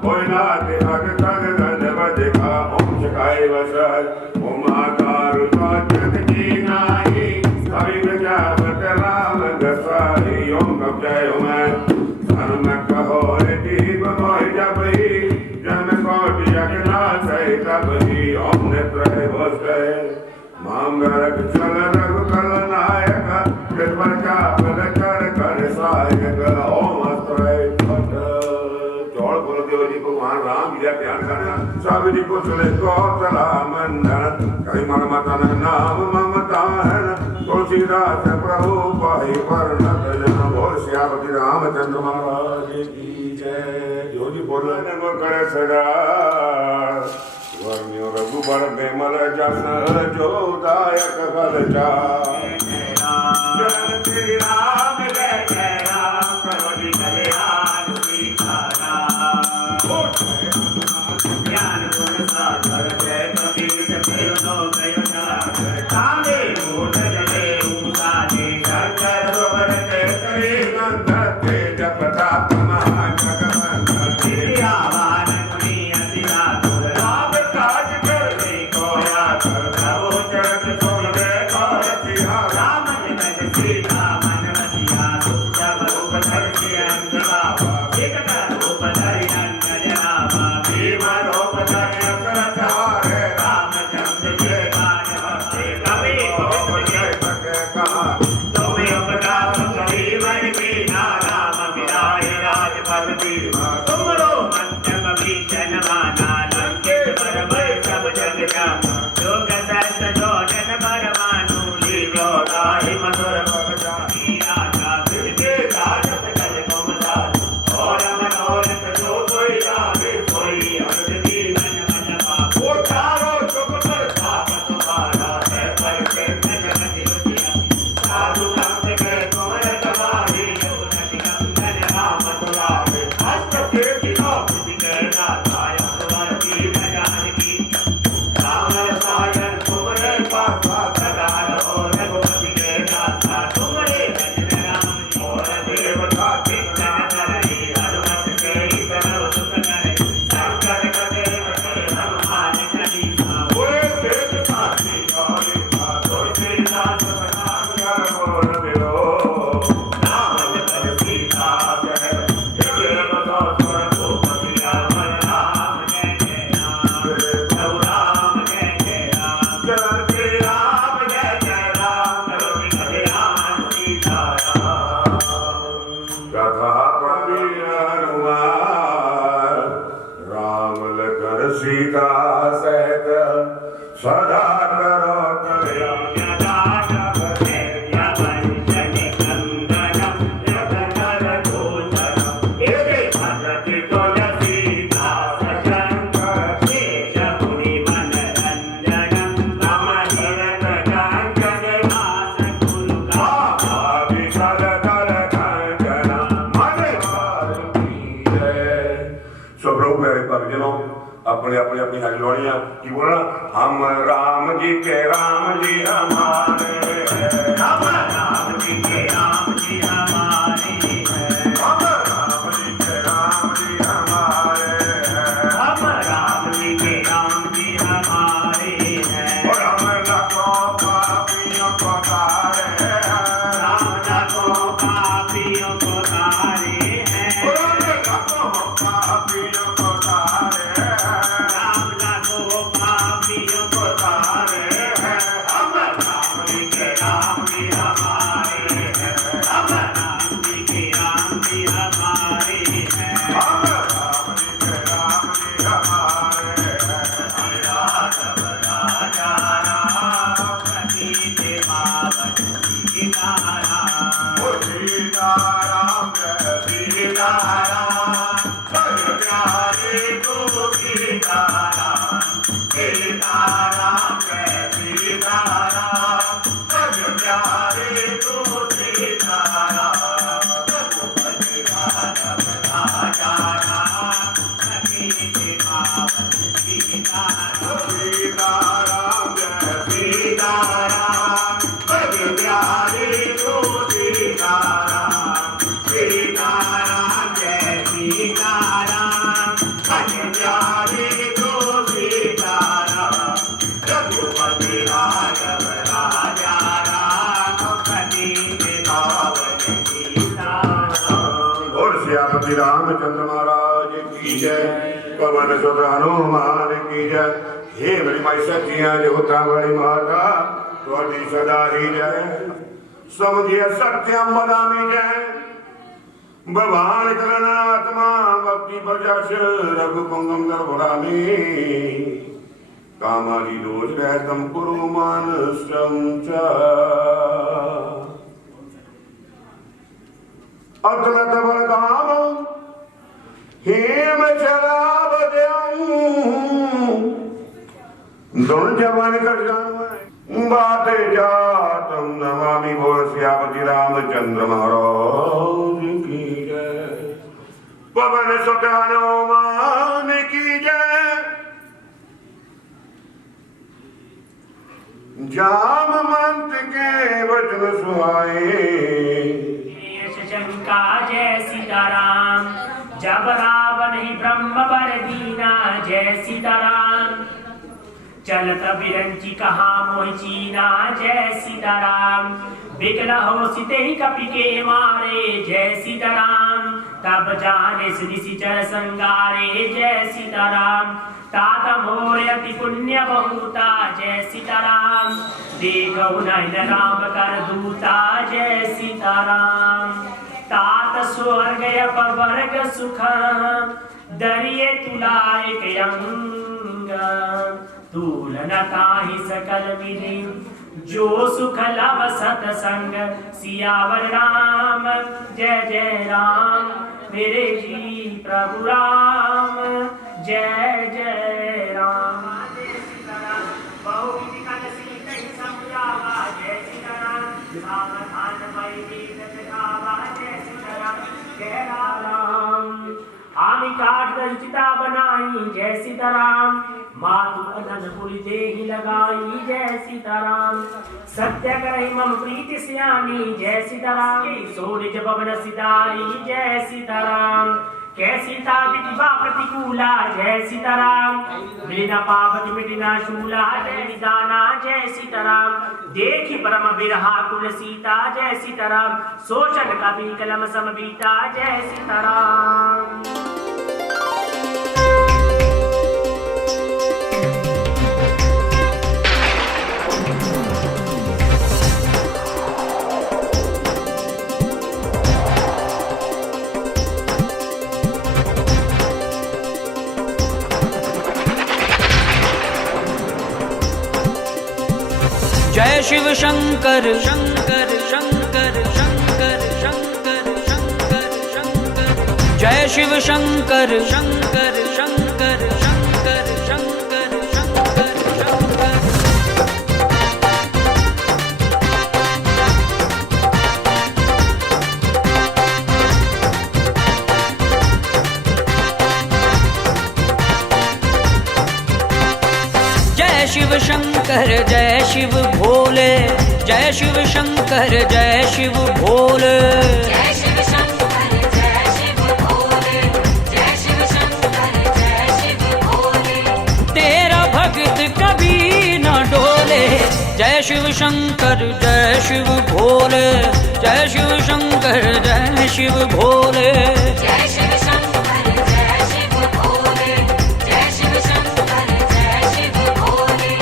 होय नाथ हक तग गज बजका ओम शिकाय वसर ओम आकार जगत की नाई सभी जावत राम गसाई ओम कब्जय ओम धर्म कहो दीप मोहि जबहि जन कोटि जगन्नाथ तबहि ओम नेत्र भस्कर मांगरक चल रघुकुल नायक कृपा का बल कर कर सहायक ओम अस्त्रय चौड़ बोल देव जी भगवान राम जी का ध्यान करना सब जी को चले को चला मंडन कई मन मतन नाम ममता है तुलसीदास प्रभु पाहि वर्णत जन बोल श्यामति रामचंद्र महाराज की जय जो जी बोले नमो करे सदा वर्ण्यो रघुबर बेमल जन जो दायक बल जा जय श्री राम जय जय राम प्रभु जी कल्याण सीताराम ज्ञान गुण सागर जय कबीर से प्रेरणो गयो कामे मूढ़ जने उसाने शंकर रोवर जय श्री नंद ते जपता महान जगवंत आवान मुनि अतिरा राम काज करने को या कर प्रभु चरण सोल रे कर सिया राम जगत सीता मन वसिया जब रूप धर के अंजलावा एक रूप धरि अंजनावा भीम रूप धरि असुर सहारे रामचंद्र के गान भक्ति कवि पवित्र जय सके कहा तुम्हें उपकार कवि वही बीना राम मिलाए राजपद दीवा तुमरो मंचम भीषण माना लंकित पर भय सब जग जाना लोक सहस्त्र जो जन पर मानु लीलो राहि मधुर भगजानी राजा फिर के राजस कल कुमसार और मनोरथ जो कोई लागे कोई अमृत जीवन मन पाओ चारो चुप कर पाप तुम्हारा है पर के जगत युजिया साधु संत के कुमर कबारी उन्नति कंदन राम तुलावे हस्त के दिनो बुद्धि के दाताय तुम्हार की भजान की राम सायन तुम्हारे पासा सदा रहो रघुपति के दाता तुम्हारे भजन राम और देवता के करई हनुमत के सर्व सुख करे शंकर कटे हनुमान कलीसा ओए तेज साथी गौरी तुलसी दास प्रणाम कर बोल बिलो राम जगत सीता जय जय बतो सुर भूपति राम राम जय जय राम प्रभु राम जय जय राम जय श्री राम जय जय राम करोति कल्याण सीताराम कथा प्रवीण हनुमान राम लखन सीता सहित सदा करो कल्याण अपने अपने अपनी हजलोनियां की बोलना हम राम जी के राम जी हमारे हम राम जी के राम जी हमारे हम राम जी के राम जी हमारे हम राम जी के राम जी हमारे और हम लाखों पापियों को तारे राम लाखों पापियों को तारे हैं और हम लाखों पवन सुत हनुमान की जय। हे मेरी माई सच्चियां जोतां वाली माता तुहाडी सदा ही जय। समझिए सत्यम बदामी जय। भगवान करणात्मा भक्ति प्रजस रघुपुंगम गर्भरामी कामादि दोष रहतम कुरु मानसम च। अतुलत बलधाम हेम चलाव दोनों जवान कर जानवर बाते जातम नमामि बोल सियापति रामचंद्र महाराज की जय। पवन सुत हनुमान की जय। जामवंत के वचन सुहाए शंका जय सीताराम। जब रावण ही ब्रह्म वर दीना जय सीताराम। चलत बिरंची कहा मोहि चीना जय सीताराम। बिकल हो सिते ही कपि के मारे जय सीताराम। तब जाने निशिचर संगारे जय सीताराम। तात मोर अति पुण्य बहुता जय सीताराम। देखो नयन राम कर दूता जय सीताराम। तात स्वर्ग अपवर्ग सुख दरिये तुलाए अंग। तुलना ताहि सकल विधि जो सुख लव सतसंग। सियावर राम जय जय राम मेरे जी प्रभु राम जय जय राम। आमी काट कर चिता बनाई जय सीताराम। मातु अनन पुरी देहि लगाई जय सीताराम। सत्य करहि मम प्रीति सियानी जय सीताराम। सोनि जब पवन सिधारी जय सीताराम। कैसी था विधिवा प्रतिकूला जय सीताराम। बिना पावक मिटिना शूला जय निदाना जय सीताराम। देखी परम बिरहा कुल सीता जय सीताराम। सोचन कवि कलम सम बीता जय सीताराम। जय शिव शंकर शंकर शंकर शंकर शंकर शंकर शंकर। जय शिव शंकर शंकर शंकर शंकर शंकर शंकर शंकर। जय शिव शंकर जय शिव भोले। जय शिव शंकर जय शिव भोले। जय शिव शंकर जय शिव भोले। जय शिव शंकर जय शिव भोले। तेरा भक्त कभी न डोले। जय शिव शंकर जय शिव भोले। जय शिव शंकर जय शिव भोले। जय शिव शंकर जय शिव भोले। जय शिव शंकर जय शिव भोले।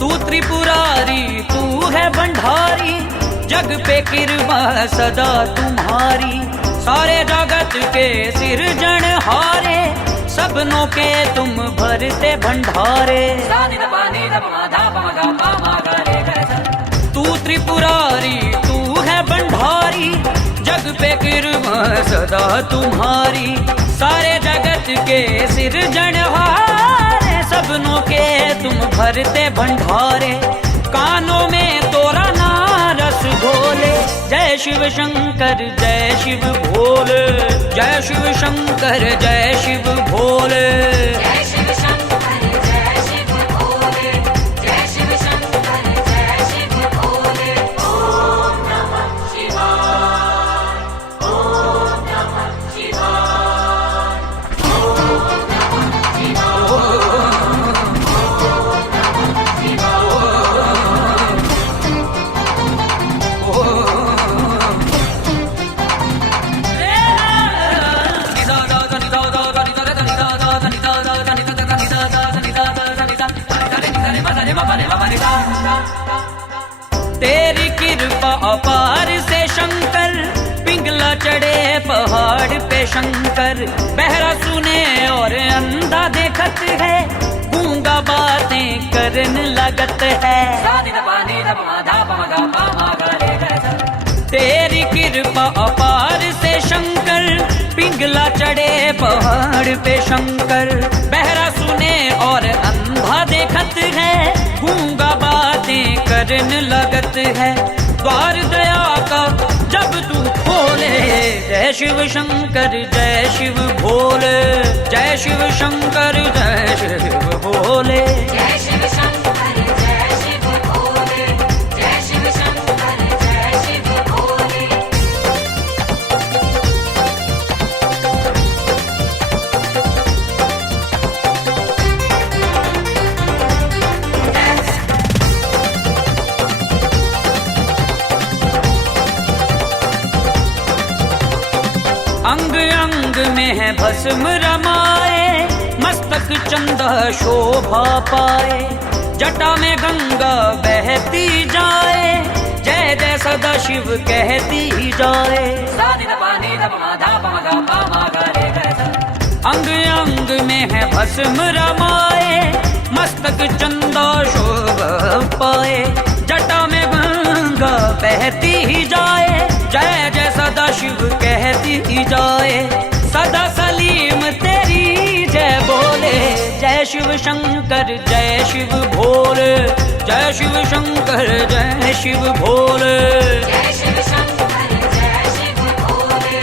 तू त्रिपुरारी तू है भंडारी। जग पे कृपा सदा तुम्हारी। सारे जगत के सिरजनहारे। सबनों के तुम भरते भंडारे। तू त्रिपुरारी तू है भंडारी। जग पे कृपा सदा तुम्हारी। सारे जगत के सिरजनहारे। सबनों के तुम भरते भंडारे। कानों में तोरा नारस घोले। जय शिव शंकर जय शिव भोले। जय शिव शंकर जय शिव भोले। जय शिव शंकर जय शिव भोले। जय शिव शंकर जय शिव भोले। ओम नमः शिवाय। ओम नमः शिवाय। अपार से शंकर, पिंगला चढ़े पहाड़ पे शंकर। बहरा सुने और अंधा देखत है, गूंगा बातें करन लगत है। तेरी कृपा अपार से शंकर, पिंगला चढ़े पहाड़ पे शंकर। बहरा सुने और अंधा देखत है, गूंगा बातें करन लगत है। द्वार दया का जब तू खोले, जय शिव शंकर जय शिव भोले, जय शिव शंकर जय शिव भोले। जय शिव शंकर जय शिव भोले, जय शिव शंकर जय शिव भोले। अंग अंग में है भस्म रमाए, मस्तक चंदा शोभा पाए। जटा में गंगा बहती जाए, जय जय सदा शिव कहती जाए। अंग अंग में है भस्म रमाए, मस्तक चंदा शोभा पाए। जटा में गंगा बहती जाए, जय जय सदा शिव कहती जाए। सदा सलीम तेरी जय बोले, जय शिव शंकर जय शिव भोले, जय शिव शंकर जय शिव भोले। जय शिव शंकर जय शिव भोले,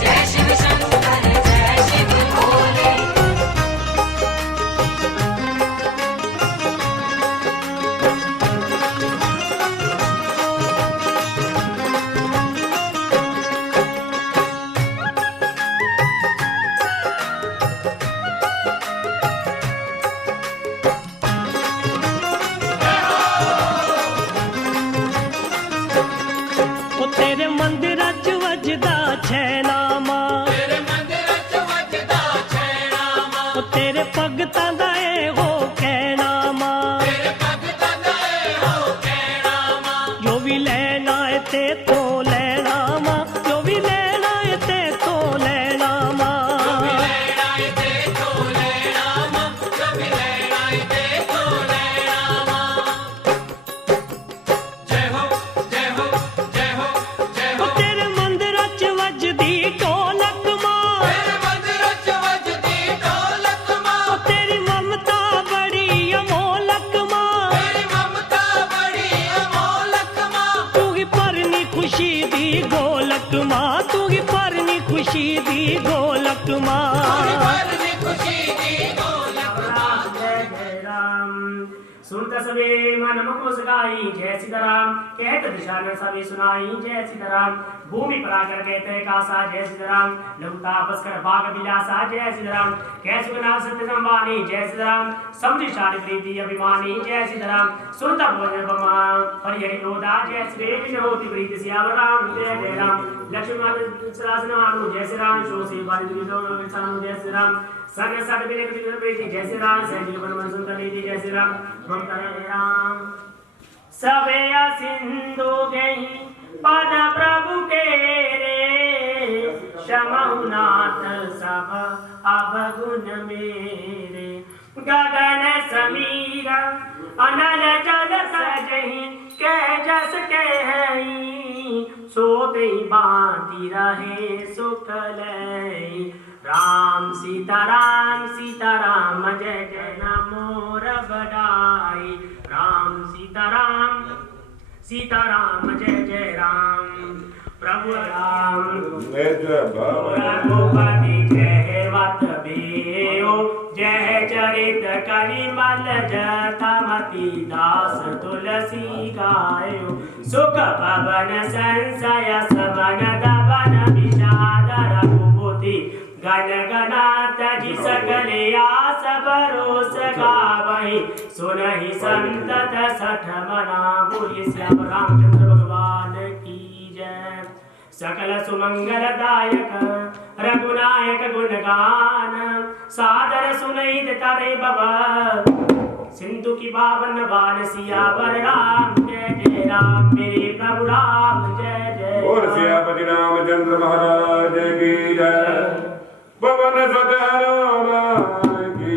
जय शिव शंकर जय शिव भोले। ਉਹ ਤੇਰੇ ਮੰਦਿਰਾਂ 'ਚ ਵੱਜਦਾ ਛੈਨਾਮਾ, ਤੇਰੇ ਮੰਦਿਰਾਂ 'ਚ ਵੱਜਦਾ ਛੈਨਾਮਾ। ਉਹ ਤੇਰੇ ਭਗਤਾਂ ਦਾ ਇਹੋ ਕਹਿਣਾ ਮਾ, ਤੇਰੇ ਭਗਤਾਂ ਦਾ ਇਹੋ ਕਹਿਣਾ ਮਾ। ਜੋ ਵੀ ਲੈਣਾ ਏ ਤੇ ਤੋਂ ਲੈਣਾ ਮਾ, ਜੋ ਵੀ ਲੈਣਾ ਏ ਤੇ ਤੋਂ ਲੈਣਾ ਮਾ, ਜੋ ਵੀ ਲੈਣਾ ਏ ਤੇ ਤੋਂ ਲੈਣਾ ਮਾ, ਜੋ ਵੀ ਲੈਣਾ ਏ ਤੇ ਤੋਂ ਲੈਣਾ ਮਾ। ਜੈ ਹੋ ਜੈ ਹੋ ਜੈ ਹੋ ਜੈ ਹੋ। ਤੇਰੇ ਮੰਦਿਰਾਂ 'ਚ ਵੱਜਦੀ ਢੋਲਕ ਮਾਂ, ਤੇਰੇ ਮੰਦਿਰਾਂ 'ਚ ਵੱਜਦੀ ਢੋਲਕ ਮਾਂ। ਤੇਰੀ ਮਮਤਾ ਬੜੀ ਅਮੋਲਕ ਮਾਂ, ਤੇਰੀ ਮਮਤਾ ਬੜੀ ਅਮੋਲਕ ਮਾਂ। ਤੂੰ ਹੀ ਭਰਨੀ ਖੁਸ਼ੀ ਦੀ ਗੋਲਕ ਮਾਂ, ਤੂੰ ਹੀ ਭਰਨੀ ਖੁਸ਼ੀ ਦੀ ਗੋਲਕ ਮਾਂ, ਤੂੰ ਹੀ ਭਰਨੀ ਖੁਸ਼ੀ ਦੀ ਗੋਲਕ ਮਾਂ। जय जय राम। सुनत सबे मन मुख मुस्काई, जय सीताराम। कहत दिशा में सभी सुनाई, जय सीताराम। भूमि पर आकर कहते कासा, जय सीताराम। लघुता बस कर भाग विलासा, जय सीताराम। कह सुना सत्य संवानी, जय सीताराम। समझी शाली प्रीति अभिमानी, जय सीताराम। सुनता बोले बमा हरि रोदा, जय श्री कृष्ण होती प्रीति सियावर राम, जय जय राम। लक्ष्मी माता सरासना हानु, जय श्री राम। शोषी बारी विसानु, जय श्री राम। सगे सगे बिने कृष्ण प्रीति, जय श्री राम। सहजी बन मन सुंदर नीति, जय श्री राम। ममता राम सबे सिंधु गई पद प्रभु के रे, क्षमहुनाथ सब अवगुण मेरे। गगन समीर अनल जल सजहि, कह जस कहई, सोते बाती रहे सुख लई। राम सीताराम जय जय नमो रबडाई। राम सीताराम जय जय राम। प्रभु राम रघुपति जय वत बेओ, जय चरित कलिमल जतमति दास तुलसी गायो। सुख पवन संशय समन दवन विषाद रघुपति, गण गणात जी सकले आस भरोस गावहि। सुनहि संतत सठ मना, बोलिए श्याम रामचंद्र भगवान की जय। सकल सुमंगलदायक रघुनायक गुणगान, सादर सुनैत तारे बाबा। सिंधु की पावन बान सियावर राम, जय जय राम। राम मेरे प्रभु राम जय जय बोल सियापति रामचंद्र महाराज की जय। पवन सुत हनुमान की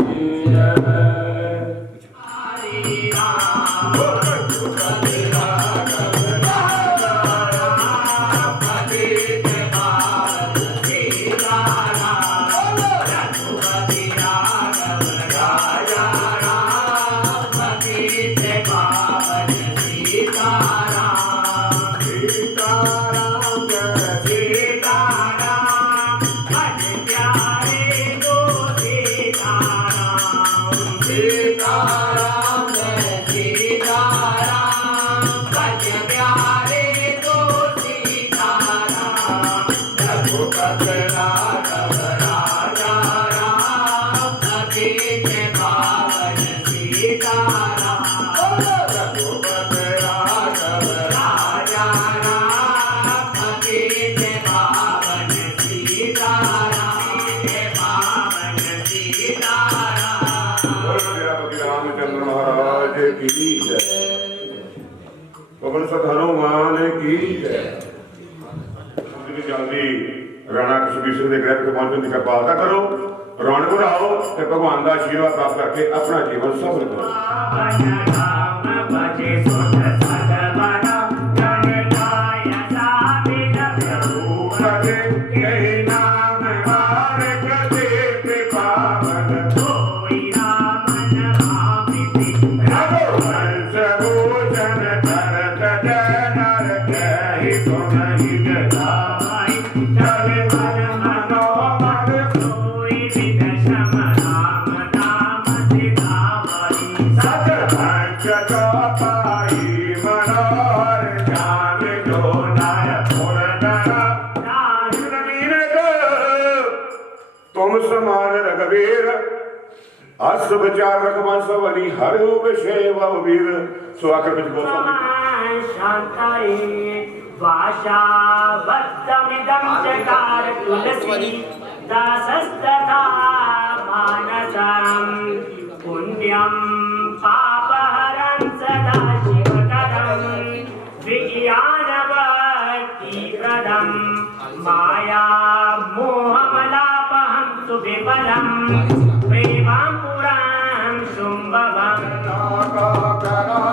जय। पवन सुत हनुमान की जय। जल्दी राणा कश्मीर सिंह के ग्रह पहुंचने की कृपालता करो, रौनक बढ़ाओ ते भगवान का आशीर्वाद प्राप्त करके अपना जीवन सफल करो। अस विचार रघुवंश वली हर सेवा वीर। सो आकर में गोस्वामी शांताये वाशा वत्तमिदं चकार तुलसी दासस्तथा मानसं पुण्यं पापहरं सदा शिवकरं विज्ञानवतीप्रदं माया मोहमलापहं सुविमलं प्रेमां पुरां शुम्भवम् Jana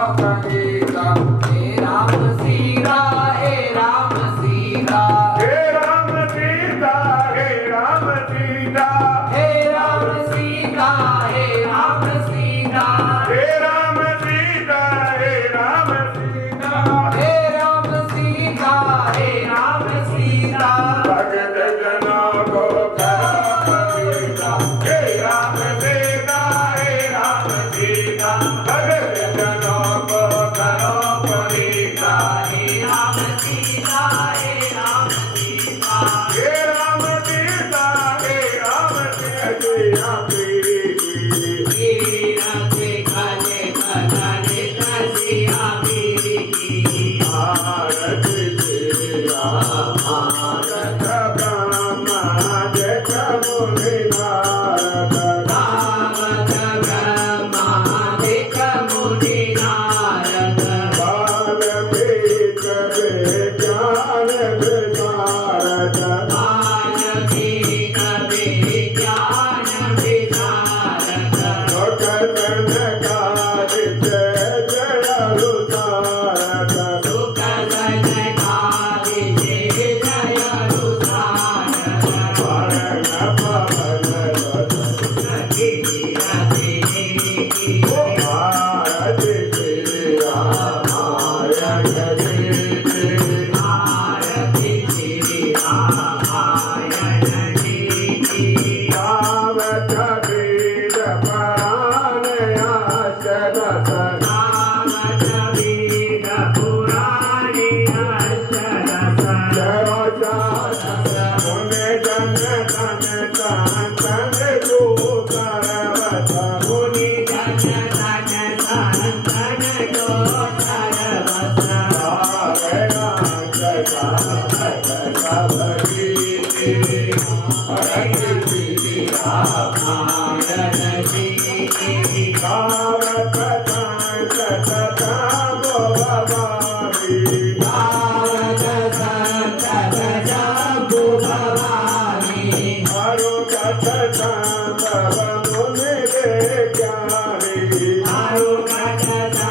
ज्ञानी आरु भजता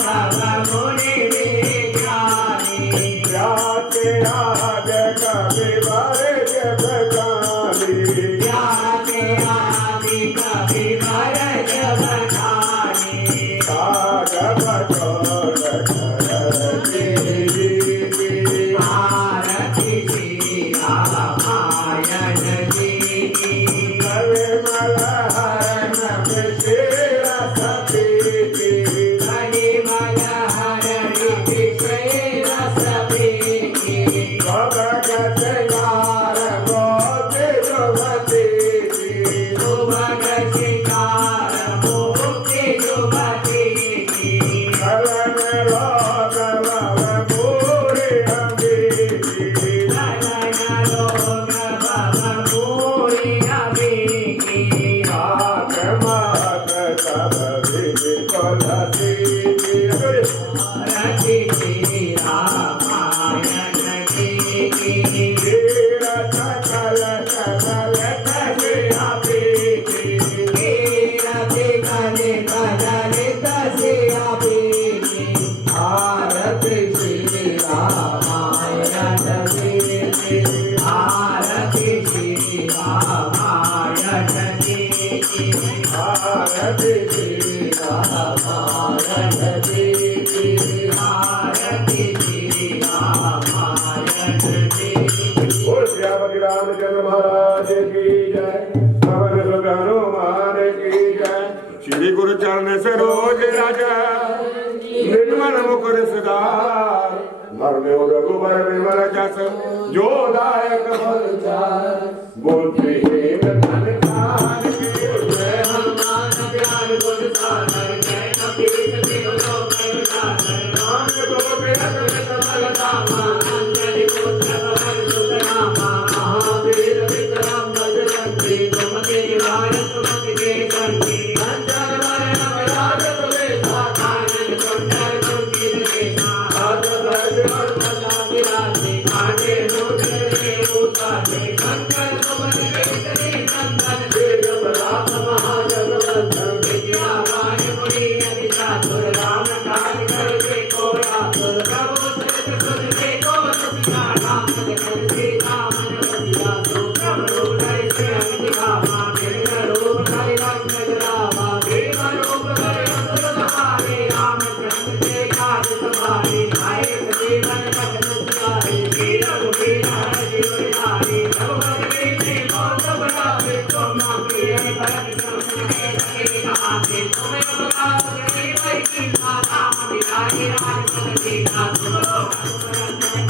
भव मुनि विज्ञानी जाते आज कभी बारे जब जानी जाते आदि कभी बारे जब जानी आज बचोड़ करती आरती श्री रामायण जी की कवे मलहर नभ शेर सभी की कली मलहर ऋषि शेर सभी की भगत यार मोत युवती की सुभग शिकार मुक्ति युवती की कलन लोक भव पूरी अभी की कलन लोक भव पूरी अभी की आत्मात सब विकलती की रति श्री रामायण जी की तीरथ कल कल तसे अभी की तीरथ कल कल तसे अभी की आरती श्री रामायण जी की आरती श्री रामायण जी की आरती श्री रामायण जी की आरती श्री रामायण जी की बोल श्री रामचंद्र महाराज की जय पवन सुत हनुमान की जय श्री गुरु चरण सरोज रज निर्मल मुकुर सुधार मरने रघुबर विमल जस जो दायक फल चार बुद्धिहीन धन खान की जय हनुमान ज्ञान गुण सागर जय कपीस तिहु लोक उजागर राम गोविंद कमल धामा अंजलि पुत्र पवन सुत नामा महावीर विक्रम बजरंगी सुमति निवार सुमति के संगी कंचन वरण विराज सुबेसा कानन कुंडल कुंचित केसा हाथ और मजा विराजे कांटे नूतन के उतारे शंकर सुमन केसरी नंदन देव प्रताप महाजगवंदन विद्यावान मुनि अति चातुर राम काज करके को आतुर प्रभु चरित सुनते को रसिया राम जगत सीता मन रसिया सूत्रम रूप धरि से अंतिकामा फिर रूप धरि रंग रामा भीम रूप धरि असुर सवारे रामचंद्र के काज सवारे आए जीवन कट सुधारे वीर रघुवीर हर जीव धारे रघुपति कीर्ति बहुत बढ़ावे तुम प्रिय भरत सम के कहाते तुम्हें प्रकाश करी वही की राम बिराजे राजपद सीता तुम लोग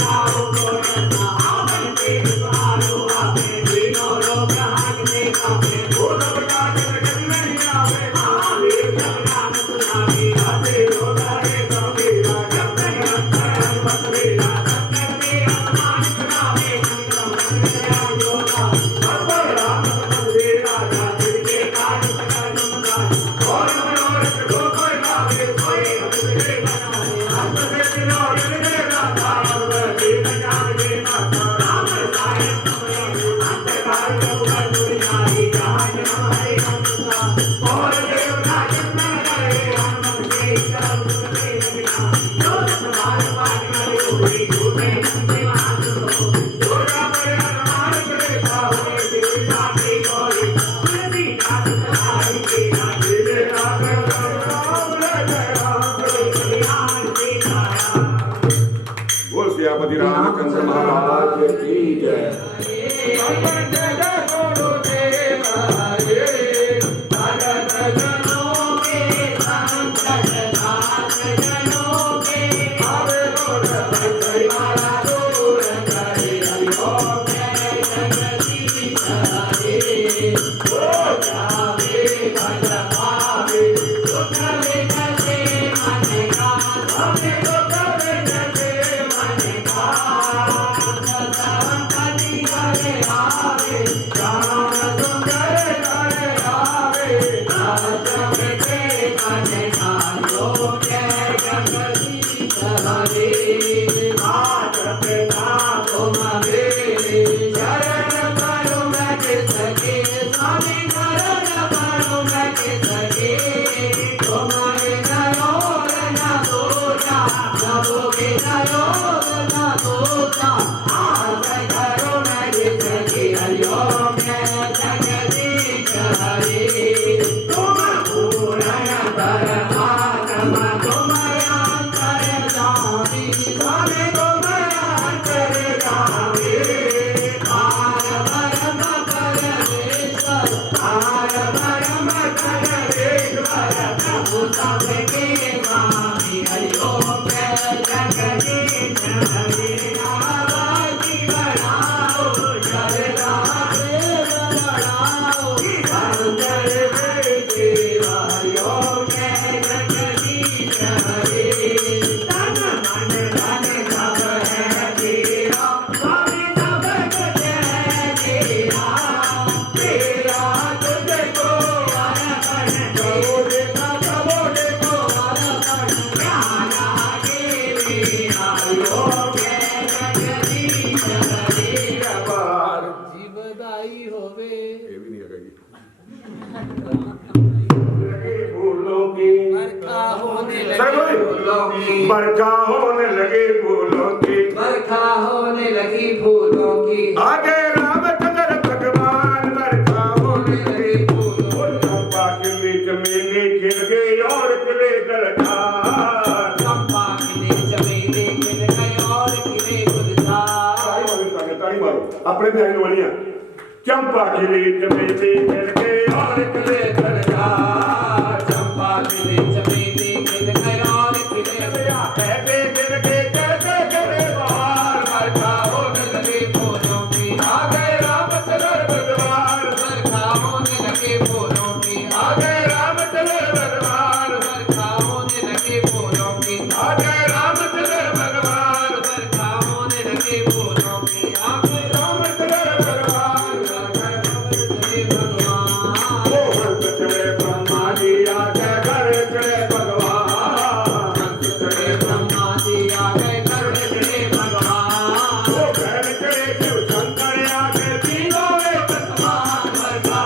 गाओ गोरखा आवन तेज सहारो आपे तीनों लोग हाथ में कापे भूत प्रकाश जगत नहीं आवे महावीर जब नाम सुनावे हसे रोदारे कबीरा जब तक अंतर हनुमत वीरा तब तक में हनुमान सुनावे संतम योगा भगवान राम मंदिर राजा जिनके काज सकल तुम और मनोरथ को कोई लावे कोई अपने बनावे अंत से दिनों दिने राधा और दीन जान के माता राम साय अंत काल कबूल दुनियाई जहां हमारे हमसा और देवता जन्म करे हनुमान के सब सुने बिना जो सवाल पाठ करे हुई झूठे नंदे मान लो जो राम हनुमान करे पावे दिशा की कोई तुलसी नाथ सहाय के दिल राम राम राम सीताया बोल सियापति रामचंद्र महाराज की जय सके बरखा होने लगी फूलों की, बरखा होने लगी फूलों की, आगे रामचंद्र भगवान बरखा होने लगी फूलों, चंपा खिली चमेली खिल गई और खिले गुलजार, चंपा खिले चमेली खिल गए और खिले गुलजार। ताली मारो अपने भी आने वाली है। चंपा खिली चमेली खिल गई और खिले गुलजार, चंपा खिले चमेली खिल गए और खिले कहते खिल के कहते खिले बहार, बरखा होने लगी फूलों की, आगे रामचंद्र भगवान बरखा होने लगे फूलों की, आगे रामचंद्र भगवान बरखा होने लगे फूलों की, आगे रामचंद्र भगवान बरखा होने लगे फूलों की, आगे रामचंद्र भगवान लगे भगवान। ओ हंस चढ़े ब्रह्मा जी आगे घर चढ़े भगवान, हंस चढ़े ब्रह्मा जी आगे करुण चढ़े भगवान। ओ बैल चढ़े शिव शंकर आगे तीनों एक समान, बरखा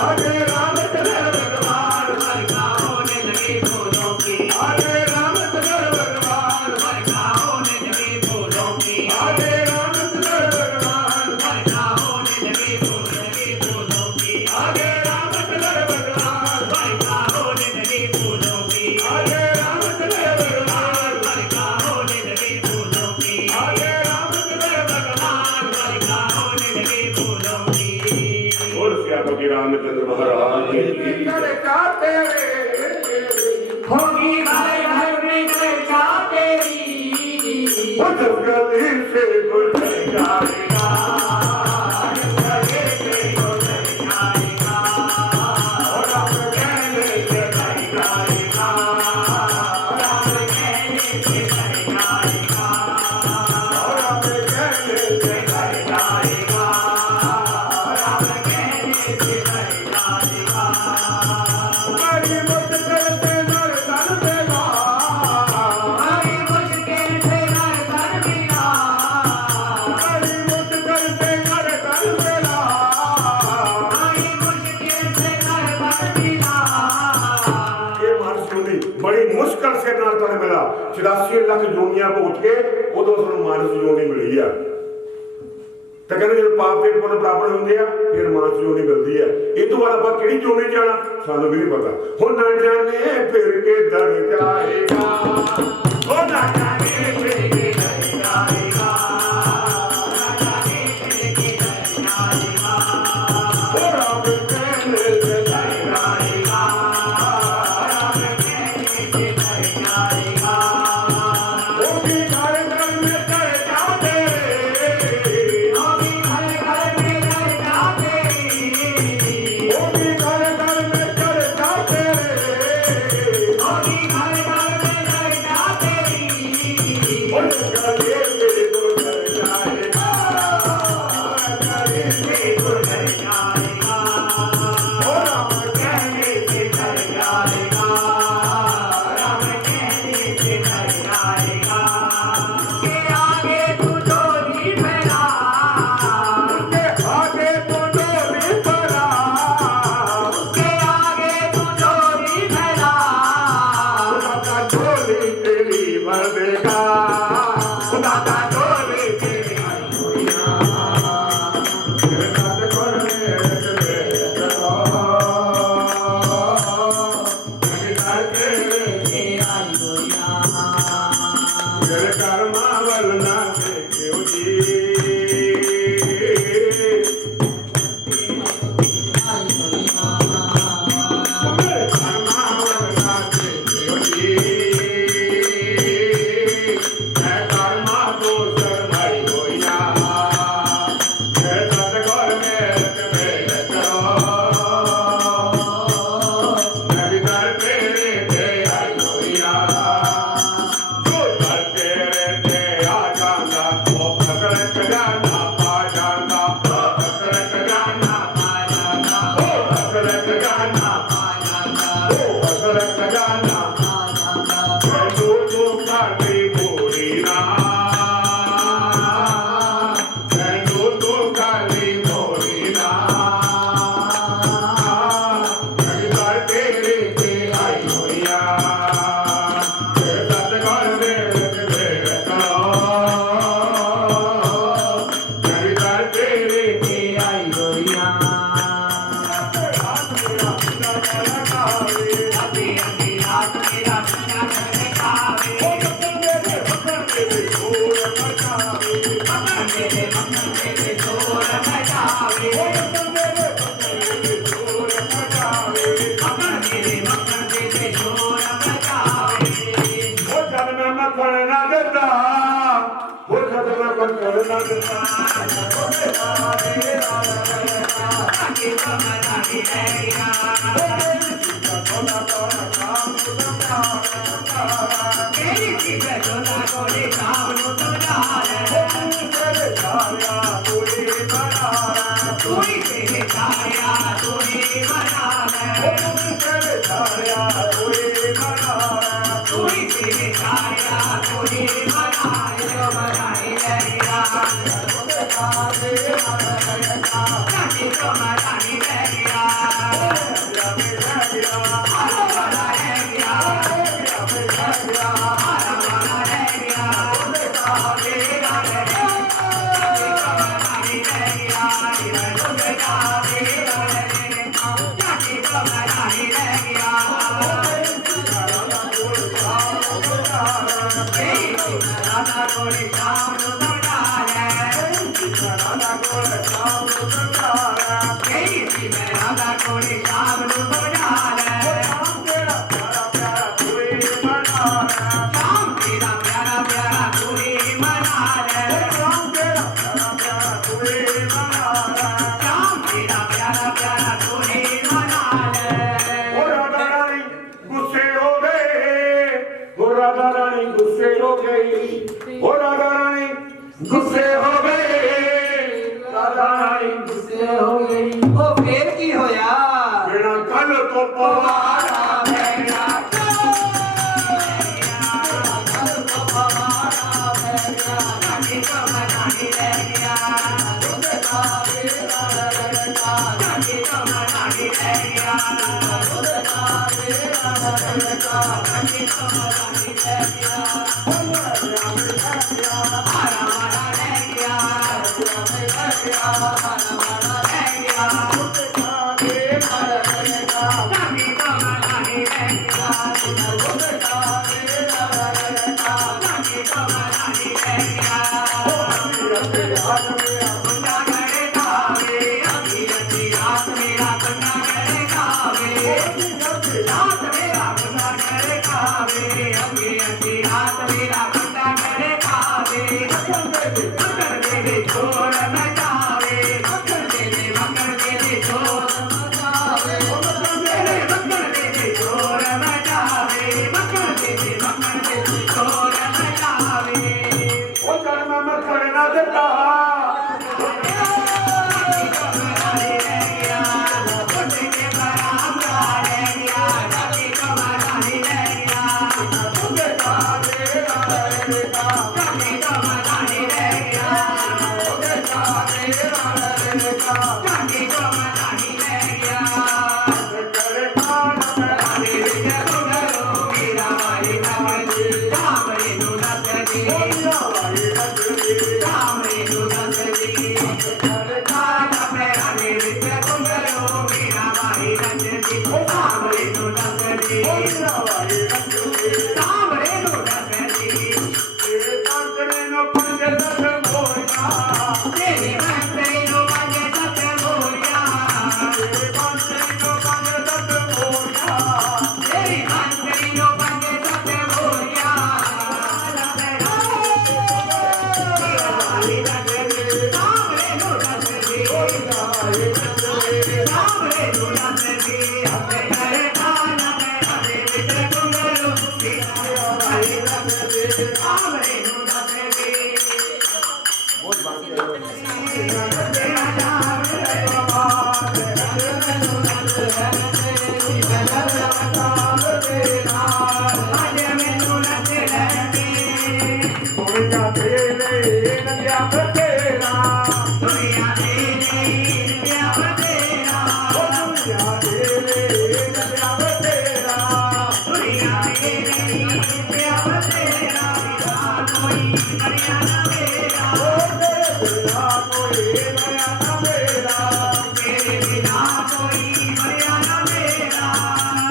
आगे रामचंद्र भगवान बरखा होने लगे फूलों की, आगे रामचंद्र भगवान बरखा होने लगे फूलों की, आगे रामचंद्र भगवान बरखा होने लगे फूलों की, आगे रामचंद्र भगवान बरखा होने लगे फूलों की, आगे रामचंद्र भगवान बरखा होने लगे फूलों की, आगे रामचंद्र भगवान बरखा होने लगे फूलों की। और सियापति रामचंद्र महाराज की चर्चा तेरे होगी भाई घर में चर्चा तेरी, उस गली से गुजर जाएगा, गले से गुजर जाएगा, और अब कहने से नहीं जाएगा, राम कहने से डर जाएगा, और अब कहने से नहीं जाएगा, राम कहने से डर जाएगा। बड़ी मुश्किल से नर तन देगा, बड़ी मुश्किल से नर तन मिला, बड़ी मुश्किल से नर तन देगा, बड़ी मुश्किल से नर तन मिला। ये मानस जोनी बड़ी मुश्किल से नर तन मिला। 84 ਲੱਖ ਜੂਨੀਆਂ ਭੁਗਤ ਕੇ ਉਦੋਂ ਸਾਨੂੰ ਮਾਨਸ ਜੋਨੀ ਮਿਲੀ ਆ। ਤਾਂ ਕਹਿੰਦੇ ਜਦੋਂ ਪਾਪ ਦੇ ਪੁੰਨ ਪ੍ਰਾਪਤ ਹੁੰਦੇ ਆ ਫਿਰ ਮਾਨਸ ਜੋਨੀ ਮਿਲਦੀ ਆ। ਇਹ ਤੋਂ ਬਾਅਦ ਆਪਾਂ ਕਿਹੜੀ ਜੋਨੀ ਜਾਣਾ ਸਾਨੂੰ ਵੀ ਨਹੀਂ ਪਤਾ। ਹੁਣ ਨਾ ਜਾਣੇ ਫਿਰ ਕੇ ਦਰ ਜਾਏਗਾ, ਉਹ ਨਾ ਜਾਣੇ ਫਿਰ ਕੇ ਦਰ ਜਾਏਗਾ, ਉਹ ਰੱਬ ਕਹਿਣੇ ਤੇ ਦਰ ਜਾਏਗਾ, ਉਹ ਵੀ ਘਰ ਘਰ ਮੇ ਚੜ ਜਾਵੇ, ਉਹ ਵੀ ਘਰ ਘਰ ਮੇ ਚੜ ਜਾਵੇ, ਉਹ ਵੀ ਘਰ ਘਰ ਮੇ ਚੜ ਜਾਵੇ, ਉਹ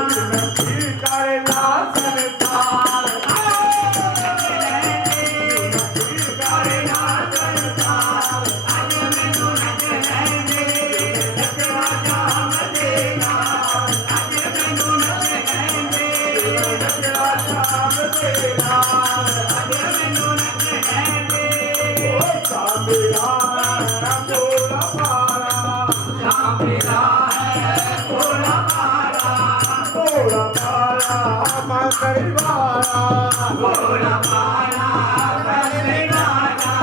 मेरा मेरा है भोला भाला मकई वाला भोला भाला मकई वाला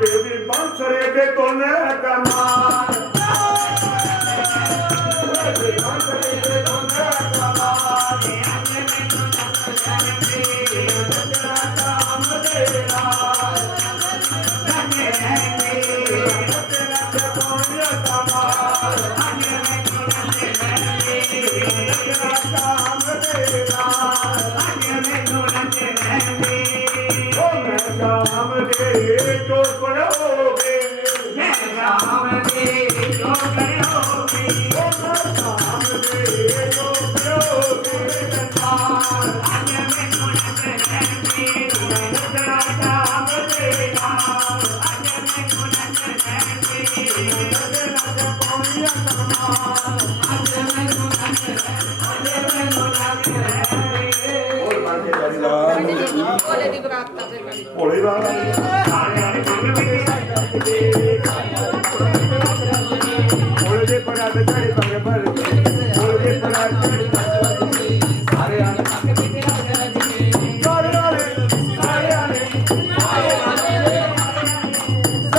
तेरी बंसरे के तोने कमाल तेरी बंसरे के तोने कमाल तेरा काम तेरा भोले बाबा भोले दे परात चढ़े पग पर भोले दे परात चढ़े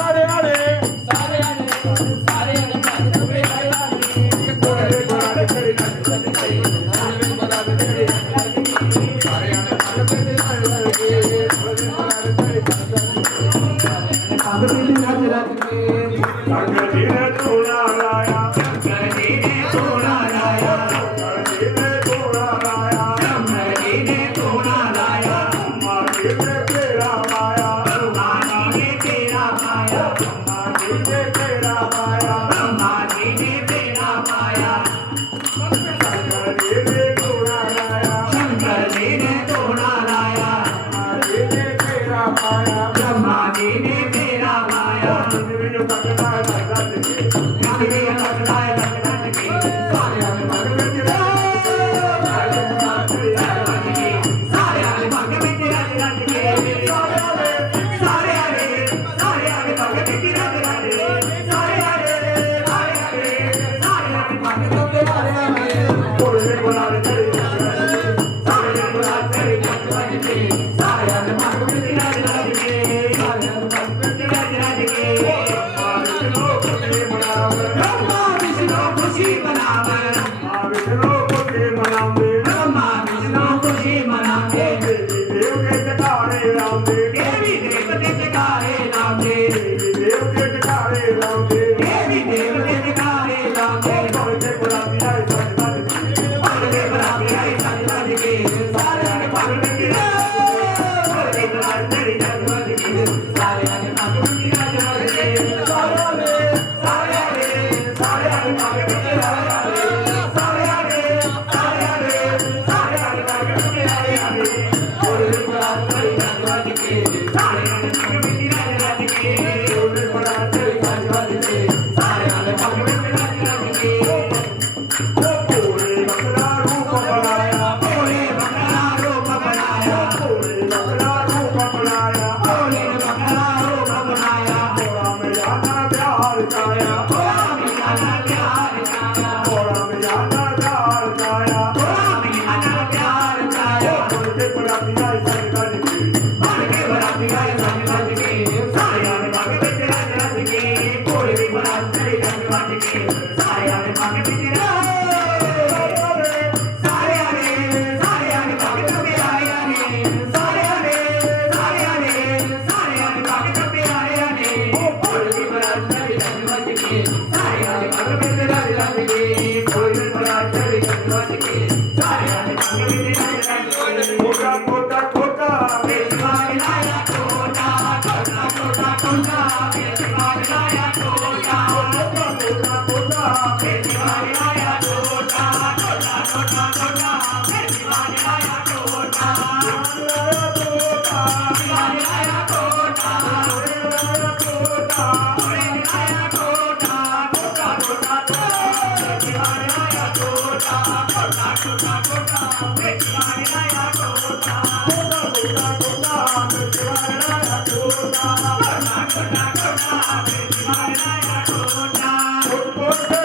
सारे आने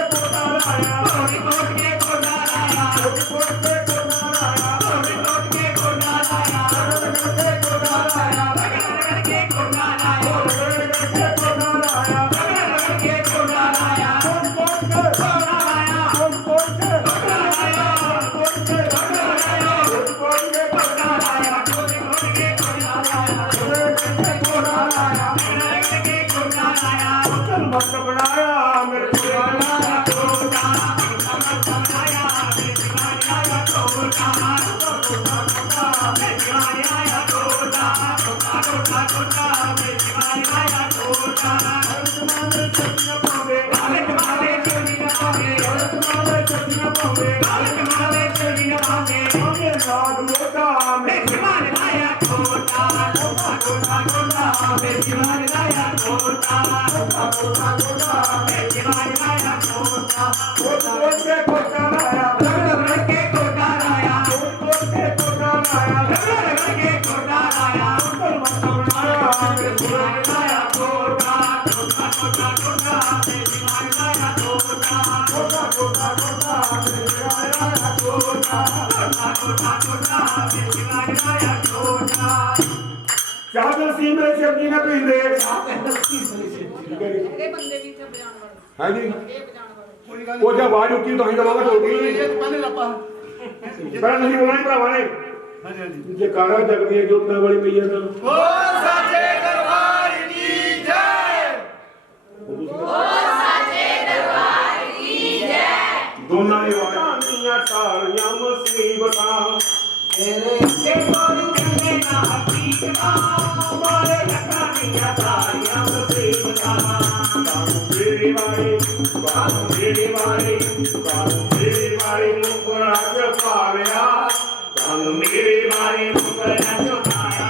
छोटा ਚਾਹ ਸੀ ਮੇਰੇ ਸਬਜ਼ੀ ਨਾ ਪੀਂਦੇ ਹਾਂਜੀ ਉਹ ਜੇ ਆਵਾਜ਼ ਉੱਚੀ ਤਾਂ ਹੀ ਦਵਾਂਗਾ ਢੋਲਕੀ ਪਰ ਨਹੀਂ ਬੋਲਣਾ ਭਰਾਵਾਂ ਨੇ ਜੇ ਕਾਰਾ ਜਗਦੀ ਜੋਤਾਂ ਵਾਲੀ ਪਈ ਜਾਂਦਾ ਓ ਸਾਚੇ ਦਰਬਾਰ ਕੀ ਜੈ ਓ ਸਾਚੇ ਦਰਬਾਰ ਕੀ ਜੈ ਦੋਨਾਂ ਨੇ ਵਾਜਾਂ ਟਾਲੀਆਂ ਮੁਸੀਬਤਾਂ ਤੇਰੇ ਤੇ ਕੋਈ ਕਹਿੰਦੇ ਨਾ ਹਕੀਕਤਾਂ ਮਾਰੇ ਲੱਖਾਂ ਦੀਆਂ ਤਾਰੀਆਂ ਮੁਸੀਬਤਾਂ ਕਾਨੂੰ ਮੇਰੇ ਵਾਲੇ ਮੁਕਰਾ ਚ ਪਾਲਿਆ ਕਾਨੂੰ ਮੇਰੇ ਬਾਰੇ ਮੁਕਰ ਨਾ ਚੁਕਾਇਆ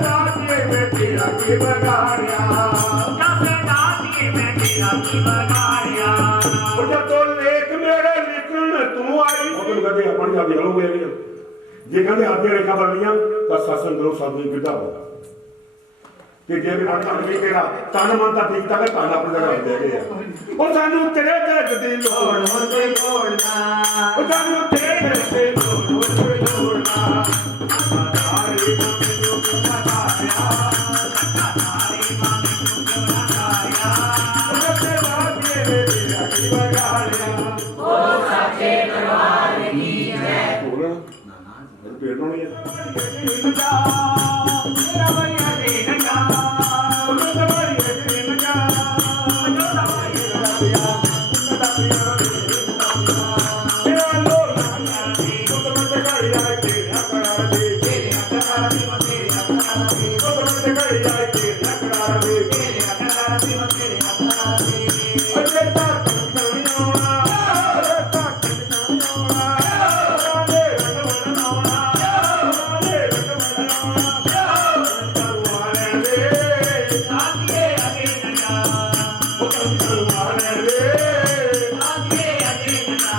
ਦਾਤੀਏ ਮੈਂ ਤੇਰਾ ਕੀ ਬਗਾੜਿਆ ਦਾਤੀਏ ਮੈਂ ਤੇਰਾ ਕੀ ਬਗਾੜਿਆ ਉਹ ਜਦੋਂ ਲੇਖ ਮੇਰੇ ਲਿਖਣ ਤੂੰ ਆਈ ਉਹ ਕਹਿੰਦੇ ਆਪਾਂ ਜਾ ਕੇ ਹਲੋਗੇ ਜੇ ਕਹਿੰਦੇ ਆਦੇ ਰੇਖਾ ਬਣੀਆਂ ਤਾਂ ਸਾਸਨ ਕਰੋ ਸਾਨੂੰ ਕਿੱਦਾਂ ਹੋਗਾ ਕਿ ਜੇ ਵੀ ਮਨ ਵੀ ਤੇਰਾ ਤਨ ਮਨ ਤਾਂ ਠੀਕ ਤਾਂ ਕਾਲਾ ਆਪਣਾ ਜਗ੍ਹਾ ਦੇ ਗਏ ਉਹ ਸਾਨੂੰ ਤੇਰੇ ਦਰਦ ਦੀ ਲੋੜ ਹੁੰਦੇ ਲੋੜਨਾ ਉਹ ਸਾਨੂੰ ਤੇਰੇ ਦਰਦ ਦੀ ਲੋੜ ਹੁੰਦੇ ਲੋੜਨਾ ਆਰੇ ਮਨ ਜੋ ਬਤਾਇਆ ਸਾਰੇ ਮਨ ਨੂੰ ਕਿਉਂ ਨਾ ਕਾਰਿਆ ਉਹ ਤੇ ਬਾਤ ਇਹ ਤੇਰਾ ਕੀ ਬਗਾੜਿਆ ਓ ਸਾਚੇ ਦਰਬਾਰ ਕੀ ਜੈ ਬੋਲਣਾ ਪੇਟ ਹੋਣੀ ਹੈ ਮੇਰਾ ਬਈਆ ਦੇ ਨਗਾ ਉਹ ਤਾਂ ਬਾਈ ਇਹ ਨਗਾ ਤੇਰਾ ਲੋੜ ਨਹੀਂ ਉਹ ਤਾਂ ਮੈਂ ਗਾੜੀ ਆ ਕੇ ਹਕਰਾ ਦੇ ਤੇਰੇ ਅਕਰਾਂ ਦੀ ਮਤੇਰੇ ਅਕਰਾਂ ਦੀ ਉਹ ਤਾਂ ਮੈਂ ਗਾੜੀ ਆ ਕੇ ਹਕਰਾ ਦੇ ਤੇਰੇ ਅਕਰਾਂ ਦੀ ਮਤੇਰੇ ਅਕਰਾਂ ਦੀ ਅਜੇ ਤੱਕ ਨਹੀਂ ਆਉਣਾ ਅਜੇ ਤੱਕ ਨਹੀਂ ਆਉਣਾ ਰਾਦੇ ਰੰਗ ਬਣਾਉਣਾ ਰਾਦੇ ਰੰਗ ਬਣਾਉਣਾ ਵਾਲੇ ਦੇ ਸਾਥੀਏ ਅਗੇ ਨਗਾ ਉਹ ਵਾਲੇ ਦੇ ਸਾਥੀਏ ਅਗੇ ਨਗਾ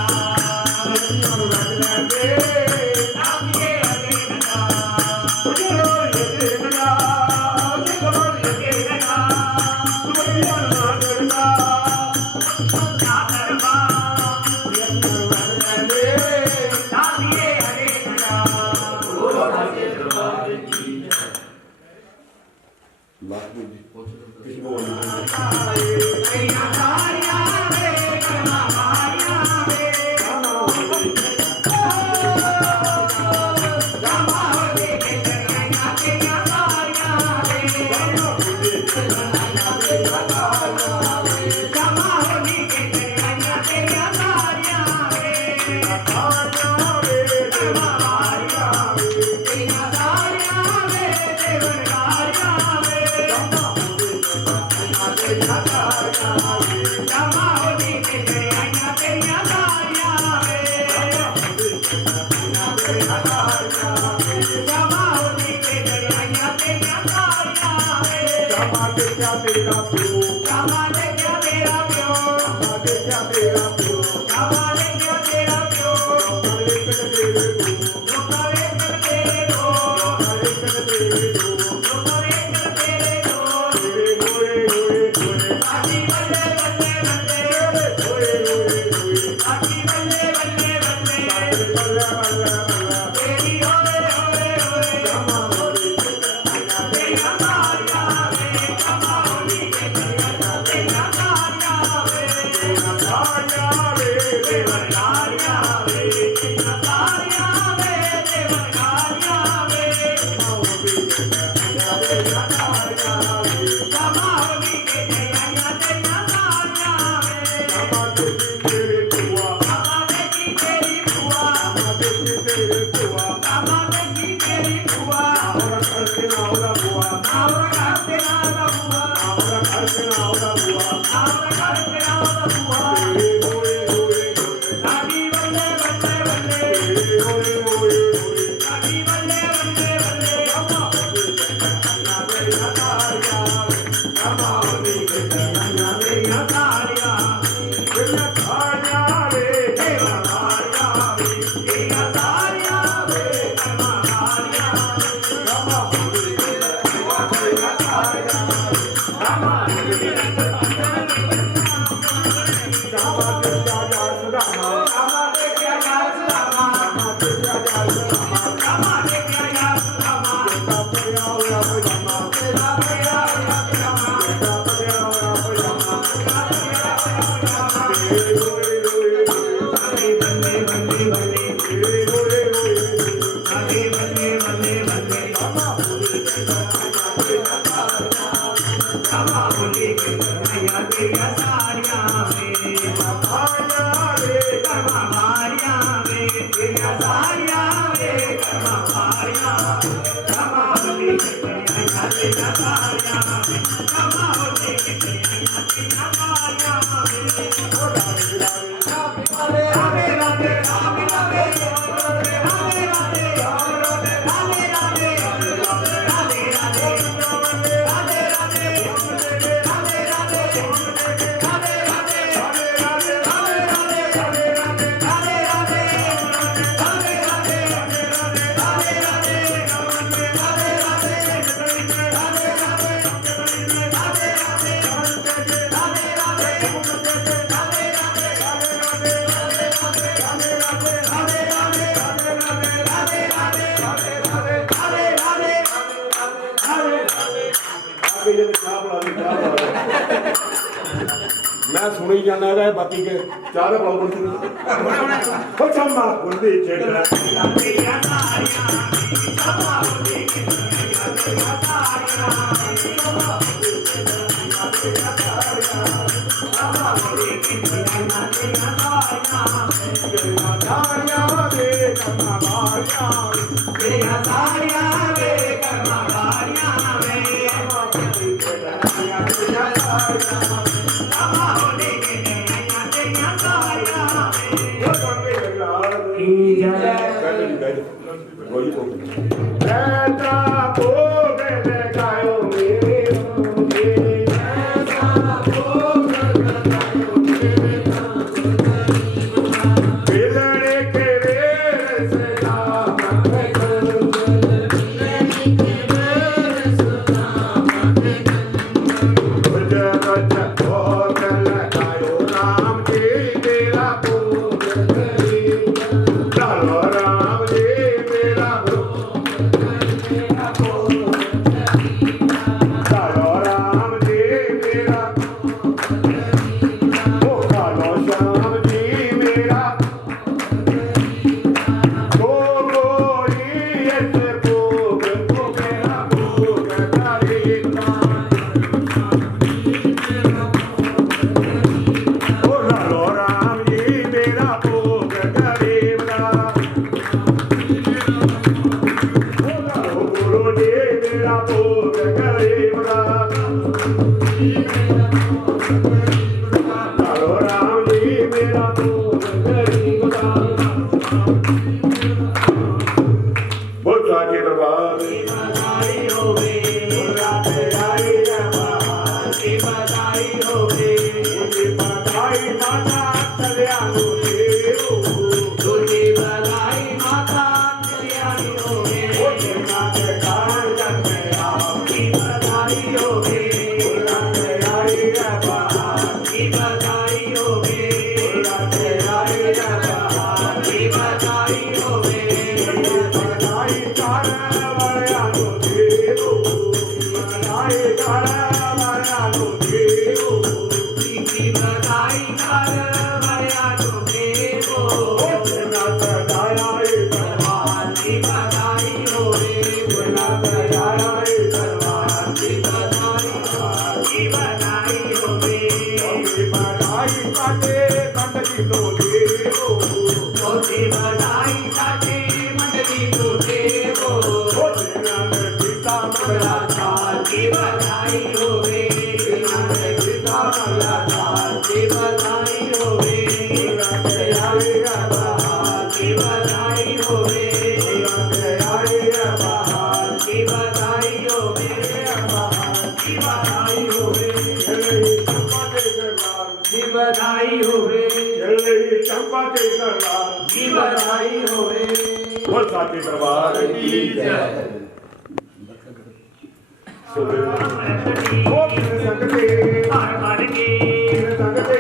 ਨੂੰ ਰੱਖ ਲੈਂਦੇ ਸਾਥੀਏ ਅਗੇ ਨਗਾ ਉਹ ਇਹ ਨਗਾ ਉਹ ਕਮਲ ਅਗੇ ਨਗਾ ਦੁਨੀਆ ਨਾ ਕਰਦਾ ਨਾ ਕਰਵਾ ਸਾਥੀਏ ਅਗੇ ਨਗਾ ਓ ਸਾਚੇ ਦਰਬਾਰ ਕੀ ਜੈ ਤੇਰੀਆਂ ਸਾਰੀਆਂ ਵੇ ਕਰਮਾਂ ਵਾਲੀਆਂ ਵੇ ਰਾਮਾ ਹੋਵੇ ਕਿ ਤੇਰੀਆਂ ਤੇਰੀਆਂ ਸਾਰੀਆਂ ਵੇ ਰਾਮਾ ਹੋਵੇ ਕਿ ਤੇਰੀਆਂ ਤੇਰੀਆਂ ਸਾਰੀਆਂ ਵੇ ਤੇਰੀਆਂ ਸਾਰੀਆਂ ਵੇ ਦੇਵਨਾਰੀਆਂ ਵੇ ਰਾਮਾ ਹੋਵੇ ਕਿ ਤੇਰੀਆਂ ਤੇਰੀਆਂ ਸਾਰੀਆਂ ਵੇ ਰਾਮਾ ਹੋਵੇ ਕਿ ਤੇਰੀਆਂ ਤੇਰੀਆਂ ਸਾਰੀਆਂ ਵੇ ਰਾਮਾ ਦੇਖਿਆ ਤੇਰਾ ਪਿਓ ਰਾਮਾ ਦੇਖਿਆ ਤੇਰਾ ਪਿਓ ਰਾਮਾ ਦੇਖਿਆ ਤੇਰਾ ਪਿਓ ਰਾਮਾ ਦੇਖਿਆ ਤੇਰਾ ਪਿਓ ਕਮਲੇ ਤੇਰੇ ਪਿਓ ਲੋਕਾਂ ਵੇਖ ਤੇਰੇ ਦੋ ਤੇਰੇ ਦੋ ਲੋਕਾਂ ਵੇਖ ਤੇਰੇ ਦੋ ਤੇਰੇ ਹੋਏ ਹੋਏ ਹੋਏ ਸਾਡੀ ਬੱਲੇ ਬੱਲੇ ਬੱਲੇ ਹੋਏ ਹੋਏ ਹੋਏ ਸਾਡੀ ਬੱਲੇ ਬੱਲੇ ਬੱਲੇ ਬੱਲਾ ਬੱਲਾ ਬੱਲਾ ਤੇਰੀ ਹੋਵੇ ਹੋਵੇ ਹੋਵੇ ਰਾਮਾ ਹੋਵੇ ਤੇਰੀਆਂ ਸਾਰੀਆਂ ਵੇ ਰਾਮਾ ਹੋਵੇ ਕਿ ਤੇਰੀਆਂ ਤੇਰੀਆਂ ਸਾਰੀਆਂ ਵੇ ਆਇਆ ਵੇ ਦੇਵਨਾਰੀਆਂ ਵੇ ਤੇਰੀਆਂ ਸਾਰੀਆਂ ਵੇ ਦੇਵਨਾਰੀਆਂ ਵੇ ਰਾਮਾ ਹੋਵੇ ਕਿ ਤੇਰੀਆਂ ਤੇਰੀਆਂ ਸਾਰੀਆਂ ਵੇ ਰਾਮਾ ਦੇਖੀ ਤੇਰੇ ਪਿਓ ਰਾਮਾ ਦੇਖੀ ਤੇਰੀ ਭੂਆ ਰਾਮਾ ਦੇਖੀ तेरे बुआ नामा देखी तेरी बुआ नावरा घर के नावरा बुआ नावरा घर के नावरा बुआ नावरा घर के नावरा बुआ नावरा घर के नावरा बुआ तेरे होए होए साडी बल्ले बल्ले बल्ले तेरे होए होए साडी बल्ले बल्ले बल्ले अम्मा ना मेरा तारिया अम्मा नी के ना मेरा तारिया तेरा तारिया रे तेरा तारिया रे तेरा तारिया रे तेरा तारिया अम्मा नी के तेरा तारिया अम्मा नी के मैं सुनी जाना है बाकी के चार बाबू चम्मा गुंडी चेकड़ा बधाई हो मेरे आई है बहार की बधाई हो मेरे बहार की बधाई हो की बधाई हो चंपा के दरबार की बधाई हो बोल साचे दरबार की जय ओ मेरे संगते हर हर के मेरे संगते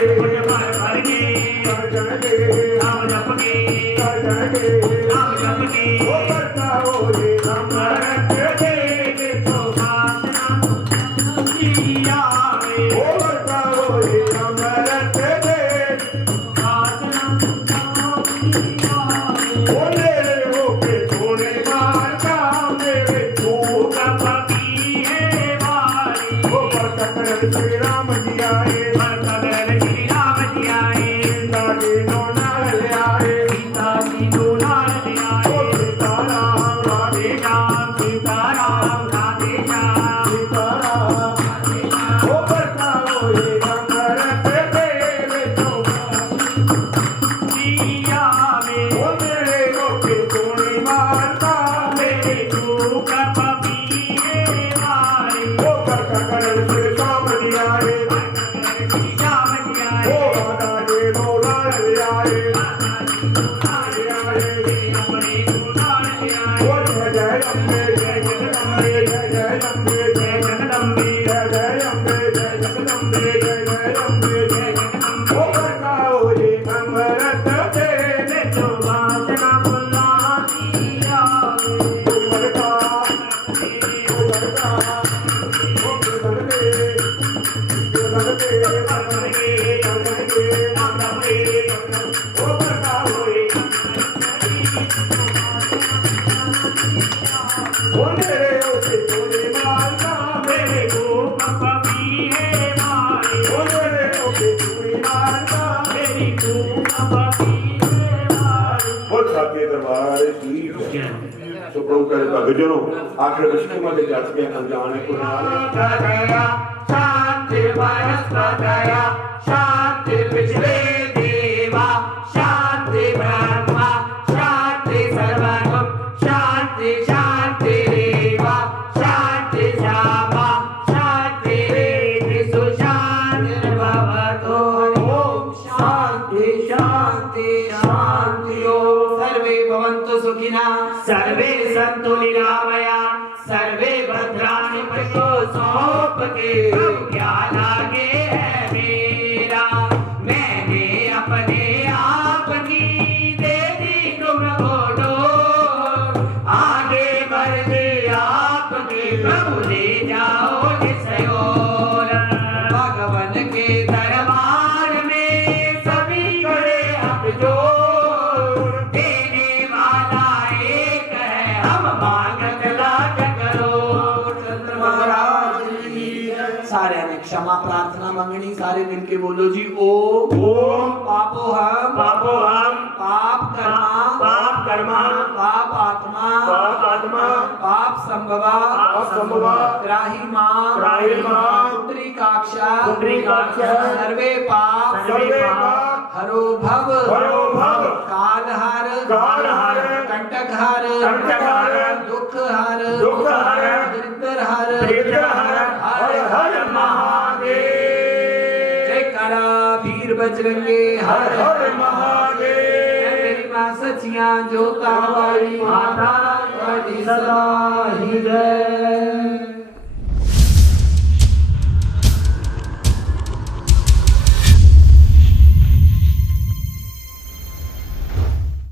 हर हर के हर जन के नाम जप के हर जन के नाम जप के ओ करता हो ये अमृत दे तो वासना जिया रे ओ करता हो ये अमृत दे वासना जिया रे ओ मेरे होके थोड़े मार का मेरे तू कपी है वारी ओ करता श्री राम जी आए भगवान श्री राम जी आए सीता के नौनाल ले आए सीता जी दोनाल ले ओ आए सीताराम राधे राम सीताराम राधे श्याम सीताराम ओ करता हो ये अमृत दे तो जिया में ओ मेरे होके थोड़े मार का मेरे दुख कपी है वारी ओ करता श्री राम जी आए श्री राम जी आए ओ राधा के नौनाल ले आए अपने दोनाल ले आए ओ जय अम्बे जय जगदम्बे जय जय अम्बे जय जगदम्बे जय जय अम्बे जय जगदम्बे जय जय अम्बे जय जगदम्बे ओ करता हो ये अमृत दे तो वासना बुला दिया ओ करता ओ करता ओ करते ओ करता हो ये ओ मेरे होके थोड़े मार का मेरे दुख कपी है वारी ओ मेरे होके थोड़े मार का मेरी दुख कपी है वारी बोल साके दरबार की जय सो प्रभु करे भगजनों आखिर विष्णु मध्य जट के अनजाने पुराने दया शांति वनस्पतया शांति पिछले देवा शांति ब्रह्मा शांति सर्वगम शांति शांति रेवा शांति श्यामा शांति रेति सुशांति भवतो ओम शांति शांति शांति ओम सर्वे भवन्तु सुखिनः सर्वे सन्तु निरामया सर्वे भद्राणि पश्यो सौंप के क्या लागे है मेरा मैंने अपने आप की दे दी तुमको डोर आगे बढ़ के आपके प्रभु ले जाओ जिस ओर भगवान के दरबार में सभी खड़े हाथ जोड़ देने वाला एक है हम मांगत लाख करोड़ चंद्र महाराज की जय। सारे ने क्षमा प्रार्थना मांगनी सारे मिलके बोलो जी ओम पापो हम पाप कर्मा पाप आत्मा पाप संभवा त्राही मां पुत्री काक्षा सर्वे पाप हरो भव काल हर कंटक हर दुख हर दरिद्र हर हर हर महादेव जय करा वीर बजरंगे हर हर महादेव मेरी मां सचिया जोता वाली माता सदा ही जय।